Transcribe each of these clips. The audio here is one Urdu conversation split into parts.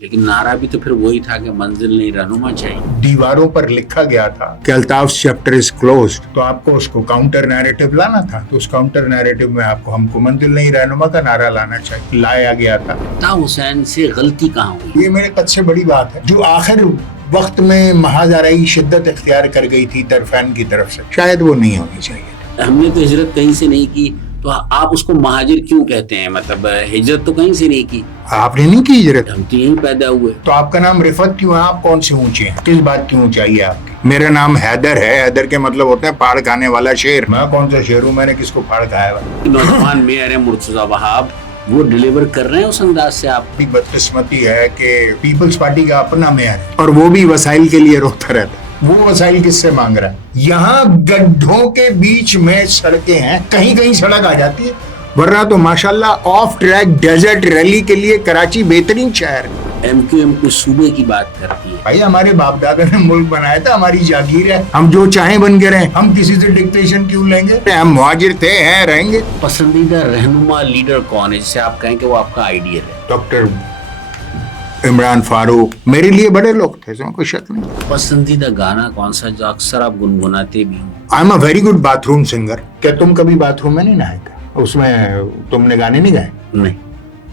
لیکن نعرہ بھی تو پھر وہی تھا کہ منزل نہیں رہنما چاہیے. دیواروں پر لکھا گیا تھا کہ الطاف چیپٹر از کلوزڈ، تو آپ کو اس کو کاؤنٹر نیریٹو لانا تھا. تو اس کاؤنٹر نیریٹو میں آپ کو ہم کو منزل نہیں رہنما کا نعرہ لانا چاہیے، لایا گیا تھا. طاہر حسین سے غلطی کہاں ہوئی؟ یہ میرے قد سے بڑی بات ہے جو آخر وقت میں محاذ آرائی شدت اختیار کر گئی تھی طرفین کی طرف سے، شاید وہ نہیں ہونی چاہیے. ہم نے تو ہجرت کہیں سے نہیں کی، تو آپ اس کو مہاجر کیوں کہتے ہیں؟ مطلب ہجرت تو کہیں سے نہیں کی. آپ نے نہیں کی ہجرت؟ ہم تو یہیں پیدا ہوئے. تو آپ کا نام رفعت کیوں ہے؟ آپ کون سے اونچے ہیں؟ کس بات کی اونچائی ہے آپ کی؟ میرا نام حیدر ہے. حیدر کے مطلب ہوتا ہے پھاڑ کھانے والا شیر. میں کون سا شیر ہوں؟ میں نے کس کو پھاڑ کھایا ہے؟ نوجوان میئر ہیں مرتضی وہاب، وہ ڈلیور کر رہے ہیں اس انداز سے. آپ کی بدقسمتی ہے کہ پیپلز پارٹی کا اپنا میئر ہے اور وہ بھی وسائل کے لیے روتا رہتا ہے. وہ وسائل کس سے مانگ رہا ہے؟ یہاں گڈھوں کے بیچ میں سڑکیں ہیں، کہیں کہیں سڑک آ جاتی ہے، ورنہ تو ماشاءاللہ آف ٹریک ڈیزرٹ ریلی کے لیے کراچی بہترین شہر ہے. ایم کیو ایم کو صوبے کی بات کرتی ہے. بھائی ہمارے باپ دادا نے ملک بنایا تھا، ہماری جاگیر ہے، ہم جو چاہیں بن کے رہیں. ہم کسی سے ڈکٹیشن کیوں لیں گے؟ ہم مہاجر تھے، ہیں، رہیں گے. پسندیدہ رہنما لیڈر کون ہے جسے آپ کہیں کہ وہ آپ کا آئیڈیل ہے؟ ڈاکٹر عمران فاروق میرے لیے بڑے لوگ تھے، اس میں کوئی شک نہیں. پسندیدہ گانا کون سا جو اکثر آپ گنگناتے بھی ہوں؟ آئی am a very good bath room singer. کیا تم کبھی باتھ روم میں نہیں نہائے تھے؟ اس میں تم نے گانے نہیں گائے؟ نہیں.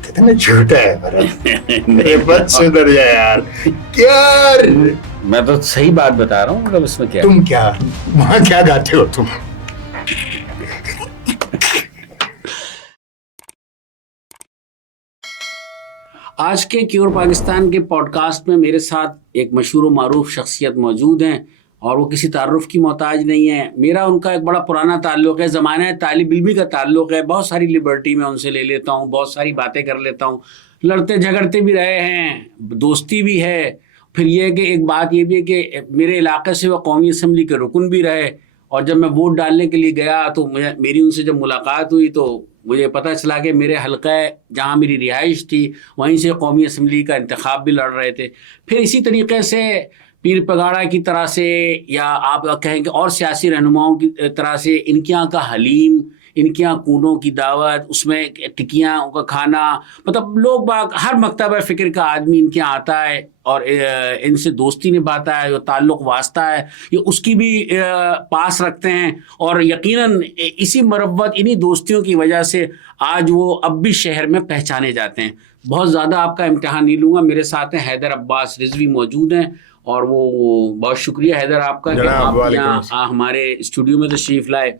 کتنا جھوٹا ہے بس سدھر جائے یار. کیا میں تو صحیح بات بتا رہا ہوں، مطلب اس میں کیا تم کیا وہاں کیا گاتے ہو تم؟ آج کے کیور پاکستان کے پوڈ کاسٹ میں میرے ساتھ ایک مشہور و معروف شخصیت موجود ہیں اور وہ کسی تعارف کی محتاج نہیں ہے. میرا ان کا ایک بڑا پرانا تعلق ہے، زمانہ طالب علمی کا تعلق ہے. بہت ساری لبرٹی میں ان سے لے لیتا ہوں، بہت ساری باتیں کر لیتا ہوں، لڑتے جھگڑتے بھی رہے ہیں، دوستی بھی ہے. پھر یہ کہ ایک بات یہ بھی ہے کہ میرے علاقے سے وہ قومی اسمبلی کے رکن بھی رہے، اور جب میں ووٹ ڈالنے کے لیے گیا تو میری ان سے جب ملاقات ہوئی تو مجھے پتہ چلا کہ میرے حلقہ جہاں میری رہائش تھی وہیں سے قومی اسمبلی کا انتخاب بھی لڑ رہے تھے. پھر اسی طریقے سے پیر پگاڑا کی طرح سے، یا آپ کہیں کہ اور سیاسی رہنماؤں کی طرح سے، ان کے یہاں کا حلیم، ان کے یہاں کونوں کی دعوت، اس میں ٹکیاں کا کھانا، مطلب لوگ ہر مکتبہ فکر کا آدمی ان کے یہاں آتا ہے اور ان سے دوستی نبھاتا ہے، جو تعلق واسطہ ہے یہ اس کی بھی پاس رکھتے ہیں. اور یقیناً اسی مربت، انہی دوستیوں کی وجہ سے آج وہ اب بھی شہر میں پہچانے جاتے ہیں. بہت زیادہ آپ کا امتحان نہیں لوں گا. میرے ساتھ ہیں حیدر عباس رضوی موجود ہیں، اور وہ بہت شکریہ حیدر آپ کا کہ آپ یہاں ہمارے اسٹوڈیو میں تشریف لائے.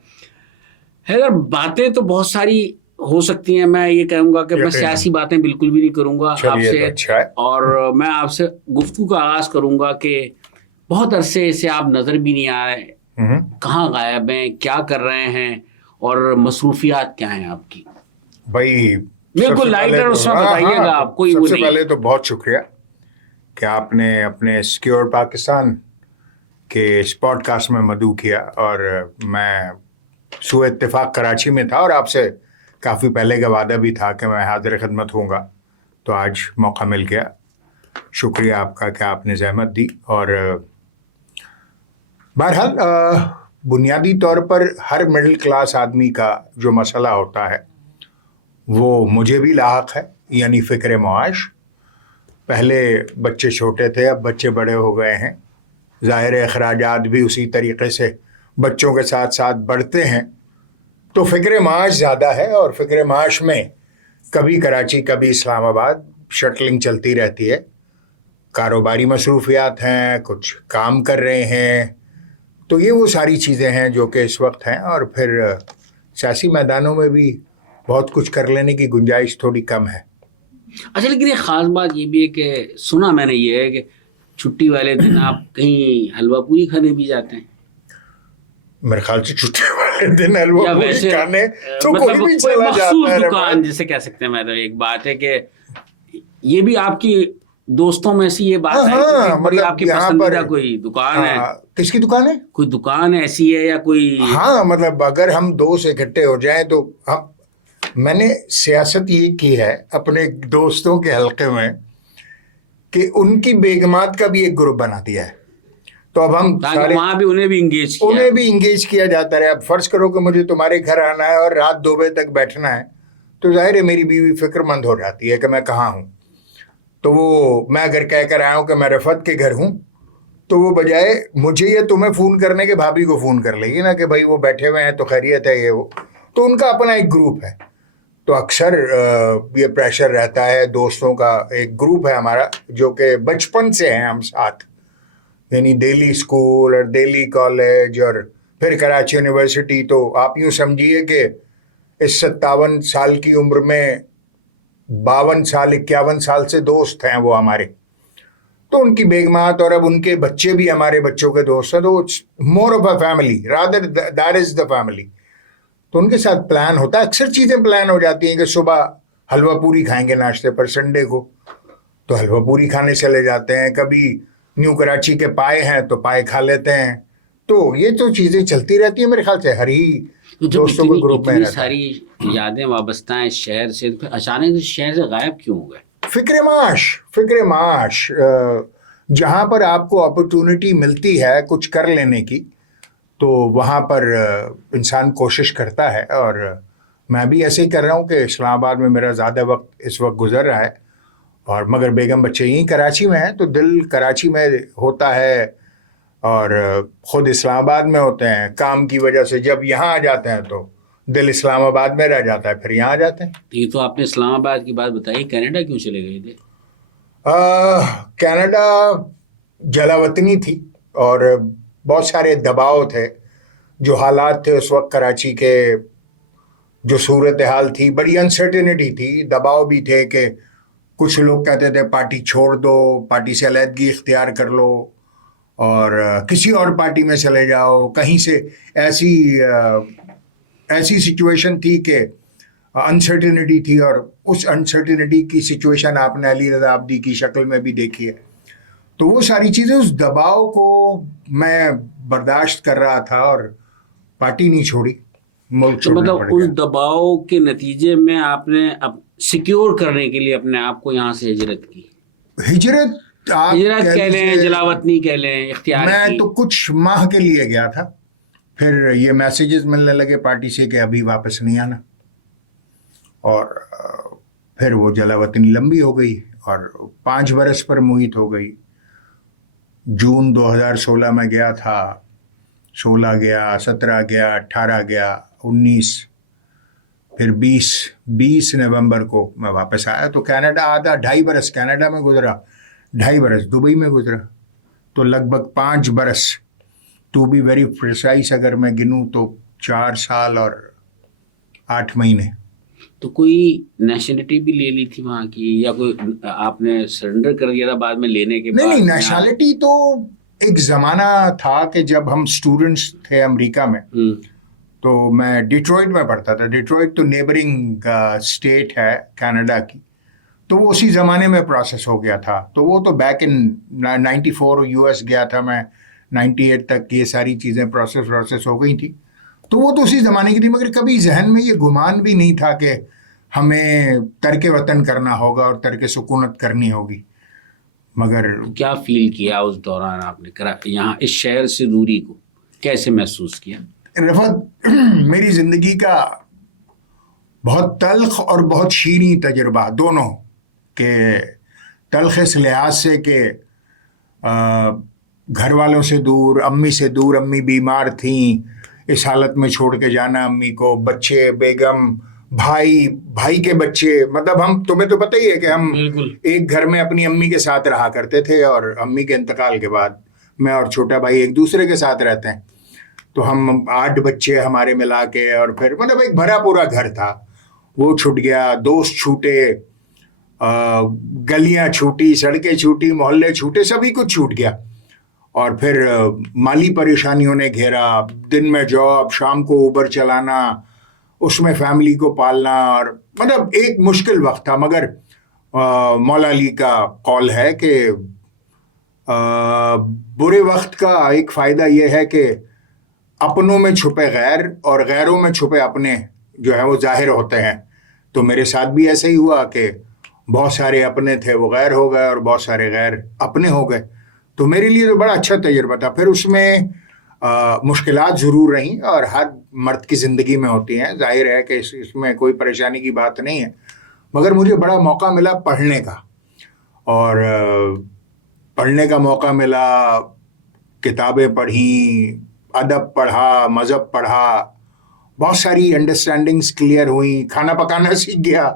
حیدر، باتیں تو بہت ساری ہو سکتی ہیں. میں یہ کہوں گا کہ میں سیاسی باتیں بالکل بھی نہیں کروں گا آپ سے، اور میں آپ سے گفتگو کا آغاز کروں گا کہ بہت عرصے سے آپ نظر بھی نہیں آئے، کہاں غائب ہیں، کیا کر رہے ہیں، اور مصروفیات کیا ہیں آپ کی؟ بھائی بالکل لائٹر اس میں بتائیے گا آپ. کوئی سب سے پہلے تو بہت شکریہ کہ آپ نے اپنے سکیور پاکستان کے اس پوڈ کاسٹ میں مدعو کیا. اور میں سوء اتفاق کراچی میں تھا اور آپ سے کافی پہلے کا وعدہ بھی تھا کہ میں حاضر خدمت ہوں گا، تو آج موقع مل گیا. شکریہ آپ کا کہ آپ نے زحمت دی. اور بہرحال بنیادی طور پر ہر مڈل کلاس آدمی کا جو مسئلہ ہوتا ہے وہ مجھے بھی لاحق ہے، یعنی فکر معاش. پہلے بچے چھوٹے تھے، اب بچے بڑے ہو گئے ہیں، ظاہر اخراجات بھی اسی طریقے سے بچوں کے ساتھ ساتھ بڑھتے ہیں، تو فکر معاش زیادہ ہے. اور فکر معاش میں کبھی کراچی کبھی اسلام آباد شٹلنگ چلتی رہتی ہے. کاروباری مصروفیات ہیں، کچھ کام کر رہے ہیں، تو یہ وہ ساری چیزیں ہیں جو کہ اس وقت ہیں. اور پھر سیاسی میدانوں میں بھی بہت کچھ کر لینے کی گنجائش تھوڑی کم ہے. اچھا، لیکن ایک خاص بات یہ بھی ہے کہ سنا میں نے یہ ہے کہ چھٹی والے دن آپ کہیں حلوہ پوری کھانے بھی جاتے ہیں. میرے خیال سے چھٹی والے دن حلوہ پوری کھانے تو کوئی بھی چلا مطلب جاتا ہے. دکان جسے کہہ سکتے ہیں. میں تو ایک بات ہے کہ یہ بھی آپ کی دوستوں میں سے یہ بات ہے کہ بڑی آپ کی پسندیدہ کوئی دکان ہے. کس کی دکان ہے؟ کوئی دکان ایسی ہے یا کوئی؟ ہاں، مطلب اگر ہم دوست اکٹھے ہو جائیں تو میں نے سیاست یہ کی ہے اپنے دوستوں کے حلقے میں کہ ان کی بیگمات کا بھی ایک گروپ بنا دیا ہے. تو اب ہم وہاں بھی انہیں بھی انگیج کیا جاتا رہے. اب فرض کرو کہ مجھے تمہارے گھر آنا ہے اور رات 2 بجے تک بیٹھنا ہے، تو ظاہر ہے میری بیوی فکر مند ہو جاتی ہے کہ میں کہاں ہوں. تو وہ میں اگر کہہ کر آیا ہوں کہ میں رفعت کے گھر ہوں تو وہ بجائے مجھے یا تمہیں فون کرنے کے بھابھی کو فون کر لے گی نا کہ بھائی وہ بیٹھے ہوئے ہیں تو خیریت ہے یہ وہ. تو ان کا اپنا ایک گروپ ہے. تو اکثر یہ پریشر رہتا ہے. دوستوں کا ایک گروپ ہے ہمارا جو کہ بچپن سے ہیں ہم ساتھ, یعنی دہلی اسکول اور دہلی کالج اور پھر کراچی یونیورسٹی. تو آپ یوں سمجھیے کہ اس 57 سال کی عمر میں 52 سال 51 سال سے دوست ہیں وہ ہمارے. تو ان کی بیگمات اور اب ان کے بچے بھی ہمارے بچوں کے دوست ہیں. تو more of a family rather that is the family. تو ان کے ساتھ پلان ہوتا ہے. اکثر چیزیں پلان ہو جاتی ہیں کہ صبح حلوہ پوری کھائیں گے ناشتے پر سنڈے کو, تو حلوہ پوری کھانے چلے جاتے ہیں. کبھی نیو کراچی کے پائے ہیں تو پائے کھا لیتے ہیں. تو یہ تو چیزیں چلتی رہتی ہیں میرے خیال سے ہر ہی دوستوں کے گروپ میں. ساری یادیں وابستہ ہیں اس شہر سے, اچانک اس شہر سے غائب کیوں ہو گئے؟ فکر معاش. جہاں پر آپ کو اپرچونٹی ملتی ہے کچھ کر لینے کی تو وہاں پر انسان کوشش کرتا ہے. اور میں بھی ایسے ہی کر رہا ہوں کہ اسلام آباد میں میرا زیادہ وقت اس وقت گزر رہا ہے, اور مگر بیگم بچے یہیں کراچی میں ہیں تو دل کراچی میں ہوتا ہے اور خود اسلام آباد میں ہوتے ہیں. کام کی وجہ سے جب یہاں آ جاتے ہیں تو دل اسلام آباد میں رہ جاتا ہے, پھر یہاں آ جاتے ہیں. یہ تو آپ نے اسلام آباد کی بات بتائی, کینیڈا کیوں چلے گئے تھے؟ کینیڈا جلا وطنی تھی اور بہت سارے دباؤ تھے. جو حالات تھے اس وقت کراچی کے, جو صورتحال تھی, بڑی انسرٹینٹی تھی. دباؤ بھی تھے کہ کچھ لوگ کہتے تھے پارٹی چھوڑ دو, پارٹی سے علیحدگی اختیار کر لو اور کسی اور پارٹی میں چلے جاؤ. کہیں سے ایسی سچویشن تھی کہ انسرٹینٹی تھی, اور اس انسرٹینٹی کی سچویشن آپ نے علی رضا عابدی کی شکل میں بھی دیکھی ہے. تو وہ ساری چیزیں, اس دباؤ کو میں برداشت کر رہا تھا اور پارٹی نہیں چھوڑی, ملک چھوڑنا پڑ مطلب گیا. اس دباؤ کے نتیجے میں آپ نے سیکیور کرنے کے لیے اپنے آپ کو یہاں سے ہجرت کی. ہجرت کہہ لیں, جلاوطنی کہہ لیں, اختیار میں کی. تو کچھ ماہ کے لیے گیا تھا, پھر یہ میسیجز ملنے لگے پارٹی سے کہ ابھی واپس نہیں آنا, اور پھر وہ جلاوطنی لمبی ہو گئی اور 5 برس پر محیط ہو گئی. جون 2016 میں گیا تھا, 16 گیا, 17 گیا, 18 گیا, 19, پھر 20 نومبر کو میں واپس آیا. تو کینیڈا آدھا 2.5 برس کینیڈا میں گزرا, 2.5 برس دبئی میں گزرا, تو لگ بھگ 5 برس, ٹو بی ویری پریسائز اگر میں گنوں تو 4 سال اور 8 مہینے. تو کوئی نیشنلٹی بھی لے لی تھی وہاں کی, یا کوئی آپ نے سرنڈر کر دیا تھا بعد میں لینے کے بعد؟ نہیں, نیشنلٹی تو ایک زمانہ تھا کہ جب ہم اسٹوڈنٹس تھے امریکہ میں, تو میں ڈیٹروئٹ میں پڑھتا تھا. ڈیٹروئٹ تو نیبرنگ اسٹیٹ ہے کینیڈا کی, تو وہ اسی زمانے میں پروسیس ہو گیا تھا. تو وہ تو بیک ان 94 یو ایس گیا تھا میں, 98 تک یہ ساری چیزیں پروسیس ہو گئی تھی. تو وہ تو اسی زمانے کی تھی, مگر کبھی ذہن میں یہ گمان بھی نہیں تھا کہ ہمیں ترک وطن کرنا ہوگا اور ترک سکونت کرنی ہوگی. مگر کیا فیل کیا اس دوران آپ نے یہاں اس شہر سے دوری کو کیسے محسوس کیا؟ رفعت, میری زندگی کا بہت تلخ اور بہت شیریں تجربہ دونوں, کہ تلخ اس لحاظ سے کہ گھر والوں سے دور, امی سے دور, امی بیمار تھیں, اس حالت میں چھوڑ کے جانا امی کو, بچے, بیگم, بھائی کے بچے. مطلب ہم, تمہیں تو پتہ ہی ہے کہ ہم ایک گھر میں اپنی امی کے ساتھ رہا کرتے تھے, اور امی کے انتقال کے بعد میں اور چھوٹا بھائی ایک دوسرے کے ساتھ رہتے ہیں. تو ہم 8 بچے ہمارے ملا کے, اور پھر مطلب ایک بھرا پورا گھر تھا. وہ چھوٹ گیا, دوست چھوٹے, گلیاں چھوٹی, سڑکیں چھوٹی, محلے چھوٹے, سبھی کچھ چھوٹ گیا. اور پھر مالی پریشانیوں نے گھیرا, دن میں جاب, شام کو اوبر چلانا, اس میں فیملی کو پالنا, اور مطلب ایک مشکل وقت تھا. مگر مولا علی کا قول ہے کہ برے وقت کا ایک فائدہ یہ ہے کہ اپنوں میں چھپے غیر اور غیروں میں چھپے اپنے جو ہیں وہ ظاہر ہوتے ہیں. تو میرے ساتھ بھی ایسا ہی ہوا کہ بہت سارے اپنے تھے وہ غیر ہو گئے, اور بہت سارے غیر اپنے ہو گئے. تو میرے لیے تو بڑا اچھا تجربہ تھا. پھر اس میں مشکلات ضرور رہیں, اور ہر مرد کی زندگی میں ہوتی ہیں, ظاہر ہے کہ اس میں کوئی پریشانی کی بات نہیں ہے. مگر مجھے بڑا موقع ملا پڑھنے کا, اور پڑھنے کا موقع ملا, کتابیں پڑھیں, ادب پڑھا, مذہب پڑھا, بہت ساری انڈرسٹینڈنگس کلیئر ہوئیں, کھانا پکانا سیکھ گیا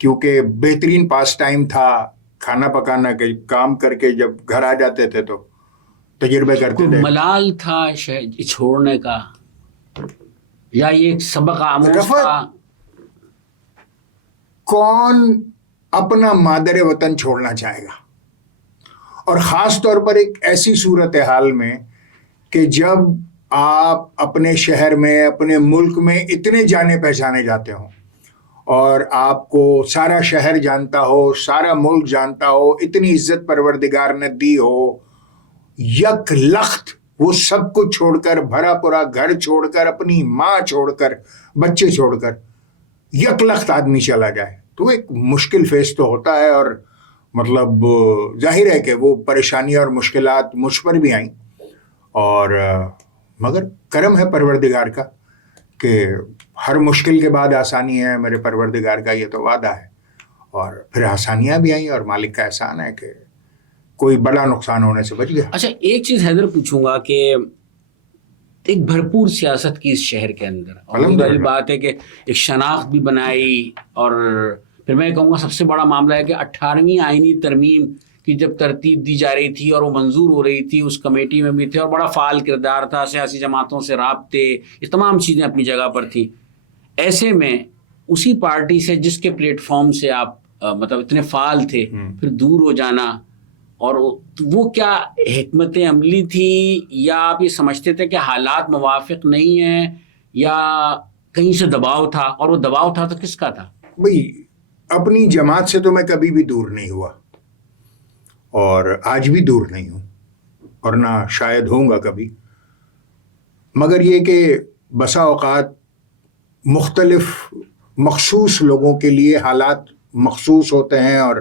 کیونکہ بہترین پاس ٹائم تھا کھانا پکانا کے. کام کر کے جب گھر آ جاتے تھے تو تجربے کرتے تھے. ملال تھا چھوڑنے کا یا یہ ایک سبق آموز تھا؟ کون اپنا مادر وطن چھوڑنا چاہے گا, اور خاص طور پر ایک ایسی صورتحال میں کہ جب آپ اپنے شہر میں, اپنے ملک میں اتنے جانے پہچانے جاتے ہوں اور آپ کو سارا شہر جانتا ہو, سارا ملک جانتا ہو, اتنی عزت پروردگار نے دی ہو, یک لخت وہ سب کو چھوڑ کر, بھرا پورا گھر چھوڑ کر, اپنی ماں چھوڑ کر, بچے چھوڑ کر یک لخت آدمی چلا جائے تو ایک مشکل فیس تو ہوتا ہے. اور مطلب ظاہر ہے کہ وہ پریشانیاں اور مشکلات مجھ پر بھی آئیں, اور مگر کرم ہے پروردگار کا کہ ہر مشکل کے بعد آسانی ہے. میرے پروردگار کا یہ تو وعدہ ہے, اور پھر آسانیاں بھی آئیں اور مالک کا احسان ہے کہ کوئی بڑا نقصان ہونے سے بچ گیا. اچھا ایک چیز حیدر پوچھوں گا کہ ایک بھرپور سیاست کی اس شہر کے اندر, اور والی بات ہے کہ ایک شناخت بھی بنائی, اور پھر میں کہوں گا سب سے بڑا معاملہ ہے کہ 18ویں آئینی ترمیم کی جب ترتیب دی جا رہی تھی اور وہ منظور ہو رہی تھی, اس کمیٹی میں بھی تھے اور بڑا فعال کردار تھا, سیاسی جماعتوں سے رابطے, یہ تمام چیزیں اپنی جگہ پر تھیں. ایسے میں اسی پارٹی سے جس کے پلیٹ فارم سے آپ مطلب اتنے فعال تھے, پھر دور ہو جانا, اور وہ کیا حکمت عملی تھی, یا آپ یہ سمجھتے تھے کہ حالات موافق نہیں ہیں, یا کہیں سے دباؤ تھا, اور وہ دباؤ تھا تو کس کا تھا؟ بھئی اپنی جماعت سے تو میں کبھی بھی دور نہیں ہوا, اور آج بھی دور نہیں ہوں, اور نہ شاید ہوں گا کبھی. مگر یہ کہ بسا اوقات مختلف مخصوص لوگوں کے لیے حالات مخصوص ہوتے ہیں, اور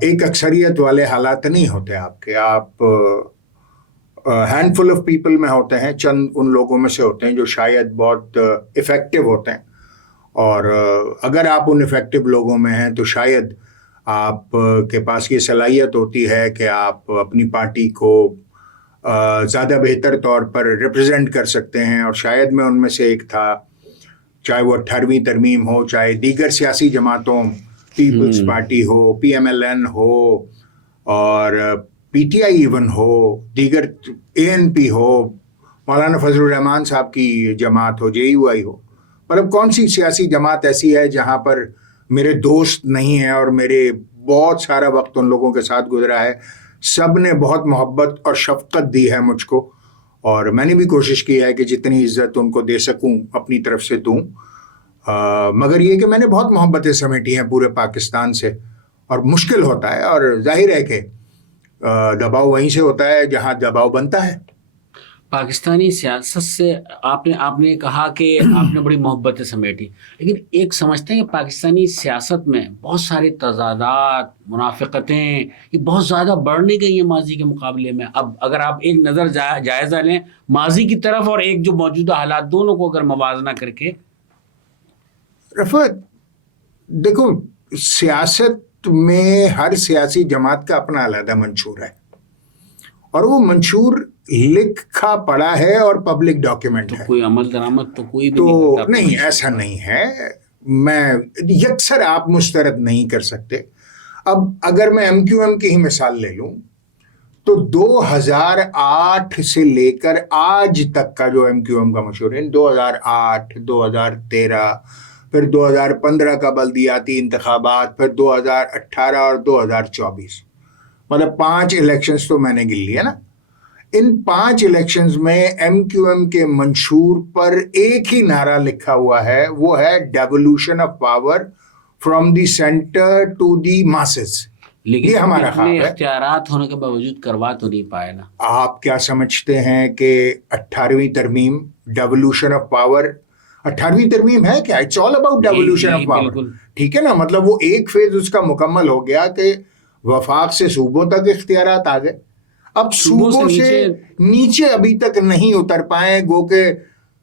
ایک اکثریت والے حالات نہیں ہوتے آپ کے. آپ ہینڈ فل آف پیپل میں ہوتے ہیں, چند ان لوگوں میں سے ہوتے ہیں جو شاید بہت افیکٹو ہوتے ہیں, اور اگر آپ ان افیکٹو لوگوں میں ہیں تو شاید آپ کے پاس یہ صلاحیت ہوتی ہے کہ آپ اپنی پارٹی کو زیادہ بہتر طور پر ریپرزینٹ کر سکتے ہیں. اور شاید میں ان میں سے ایک تھا, چاہے وہ 18ویں ترمیم ہو, چاہے دیگر سیاسی جماعتوں, پیپلز پارٹی ہو, پی ایم ایل این ہو, اور پی ٹی آئی ایون ہو, دیگر اے این پی ہو, مولانا فضل الرحمان صاحب کی جماعت ہو, جے یو آئی ہو. مطلب کون سی سیاسی جماعت ایسی ہے جہاں پر میرے دوست نہیں ہیں, اور میرے بہت سارا وقت ان لوگوں کے ساتھ گزرا ہے. سب نے بہت محبت اور شفقت دی ہے مجھ کو, اور میں نے بھی کوشش کی ہے کہ جتنی عزت ان کو دے سکوں اپنی طرف سے دوں. مگر یہ کہ میں نے بہت محبتیں سمیٹی ہیں پورے پاکستان سے, اور مشکل ہوتا ہے, اور ظاہر ہے کہ دباؤ وہیں سے ہوتا ہے جہاں دباؤ بنتا ہے. پاکستانی سیاست سے آپ نے کہا کہ آپ نے بڑی محبتیں سمیٹی, لیکن ایک سمجھتے ہیں کہ پاکستانی سیاست میں بہت سارے تضادات, منافقتیں, یہ بہت زیادہ بڑھ نہیں گئی ہیں ماضی کے مقابلے میں. اب اگر آپ ایک نظر جائزہ لیں ماضی کی طرف اور ایک جو موجودہ حالات, دونوں کو اگر موازنہ کر کے. رفعت دیکھو, سیاست میں ہر سیاسی جماعت کا اپنا علیحدہ منشور ہے, اور وہ منشور لکھا پڑا ہے اور پبلک ڈاکیومنٹ ہے. کوئی عمل درآمد تو کوئی بھی تو نہیں, ایسا نہیں ہے. میں یکسر آپ مسترد نہیں کر سکتے. اب اگر میں ایم کیو ایم کی ہی مثال لے لوں تو 2008 سے لے کر آج تک کا جو ایم کیو ایم کا مشہور ہے, 2008, 2013, پھر 2015 کا بلدیاتی انتخابات, پھر 2018 اور 2024, مطلب 5 الیکشنز تو میں نے گن لیا نا. ان 5 الیکشنز میں ایم کیو ایم کے منشور پر ایک ہی نعرہ لکھا ہوا ہے, وہ ہے devolution of power from the centre to the masses. لیکن یہ ہمارا خواب ہے. اختیارات ہونے کے باوجود کروا تو نہیں پائے نا. آپ کیا سمجھتے ہیں کہ 18ویں ترمیم ڈیولوشن آف پاور, 18ویں ترمیم ہے کیا؟ It's all about devolution of power. ٹھیک ہے نا, مطلب وہ ایک فیز اس کا مکمل ہو گیا کہ وفاق سے صوبوں تک اختیارات آ گئے. اب صوبوں سے نیچے ابھی تک نہیں اتر پائے, گو کہ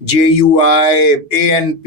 JUI, ANP,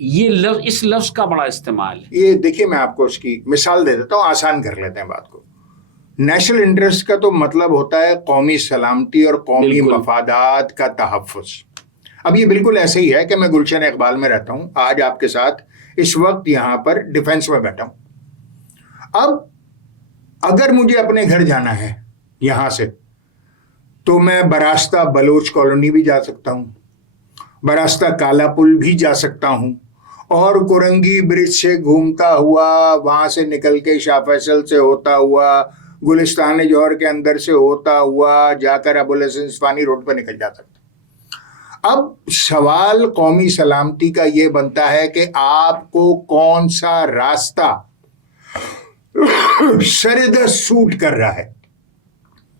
یہ لفظ اس لفظ کا بڑا استعمال ہے. یہ دیکھیے میں آپ کو اس کی مثال دے دیتا ہوں, آسان کر لیتے ہیں بات کو. نیشنل انٹرسٹ کا تو مطلب ہوتا ہے قومی سلامتی اور قومی مفادات کا تحفظ. اب یہ بالکل ایسے ہی ہے کہ میں گلشن اقبال میں رہتا ہوں, آج آپ کے ساتھ اس وقت یہاں پر ڈیفنس میں بیٹھا ہوں. اب اگر مجھے اپنے گھر جانا ہے یہاں سے تو میں براستہ بلوچ کالونی بھی جا سکتا ہوں, براستہ کالا پل بھی جا سکتا ہوں, اور کورنگی برج سے گھومتا ہوا وہاں سے نکل کے شاہ فیصل سے ہوتا ہوا گلستان جوہر کے اندر سے ہوتا ہوا جا کر ابوالحسن اصفہانی روڈ پہ نکل جا سکتا. اب سوال قومی سلامتی کا یہ بنتا ہے کہ آپ کو کون سا راستہ سردست سوٹ کر رہا ہے.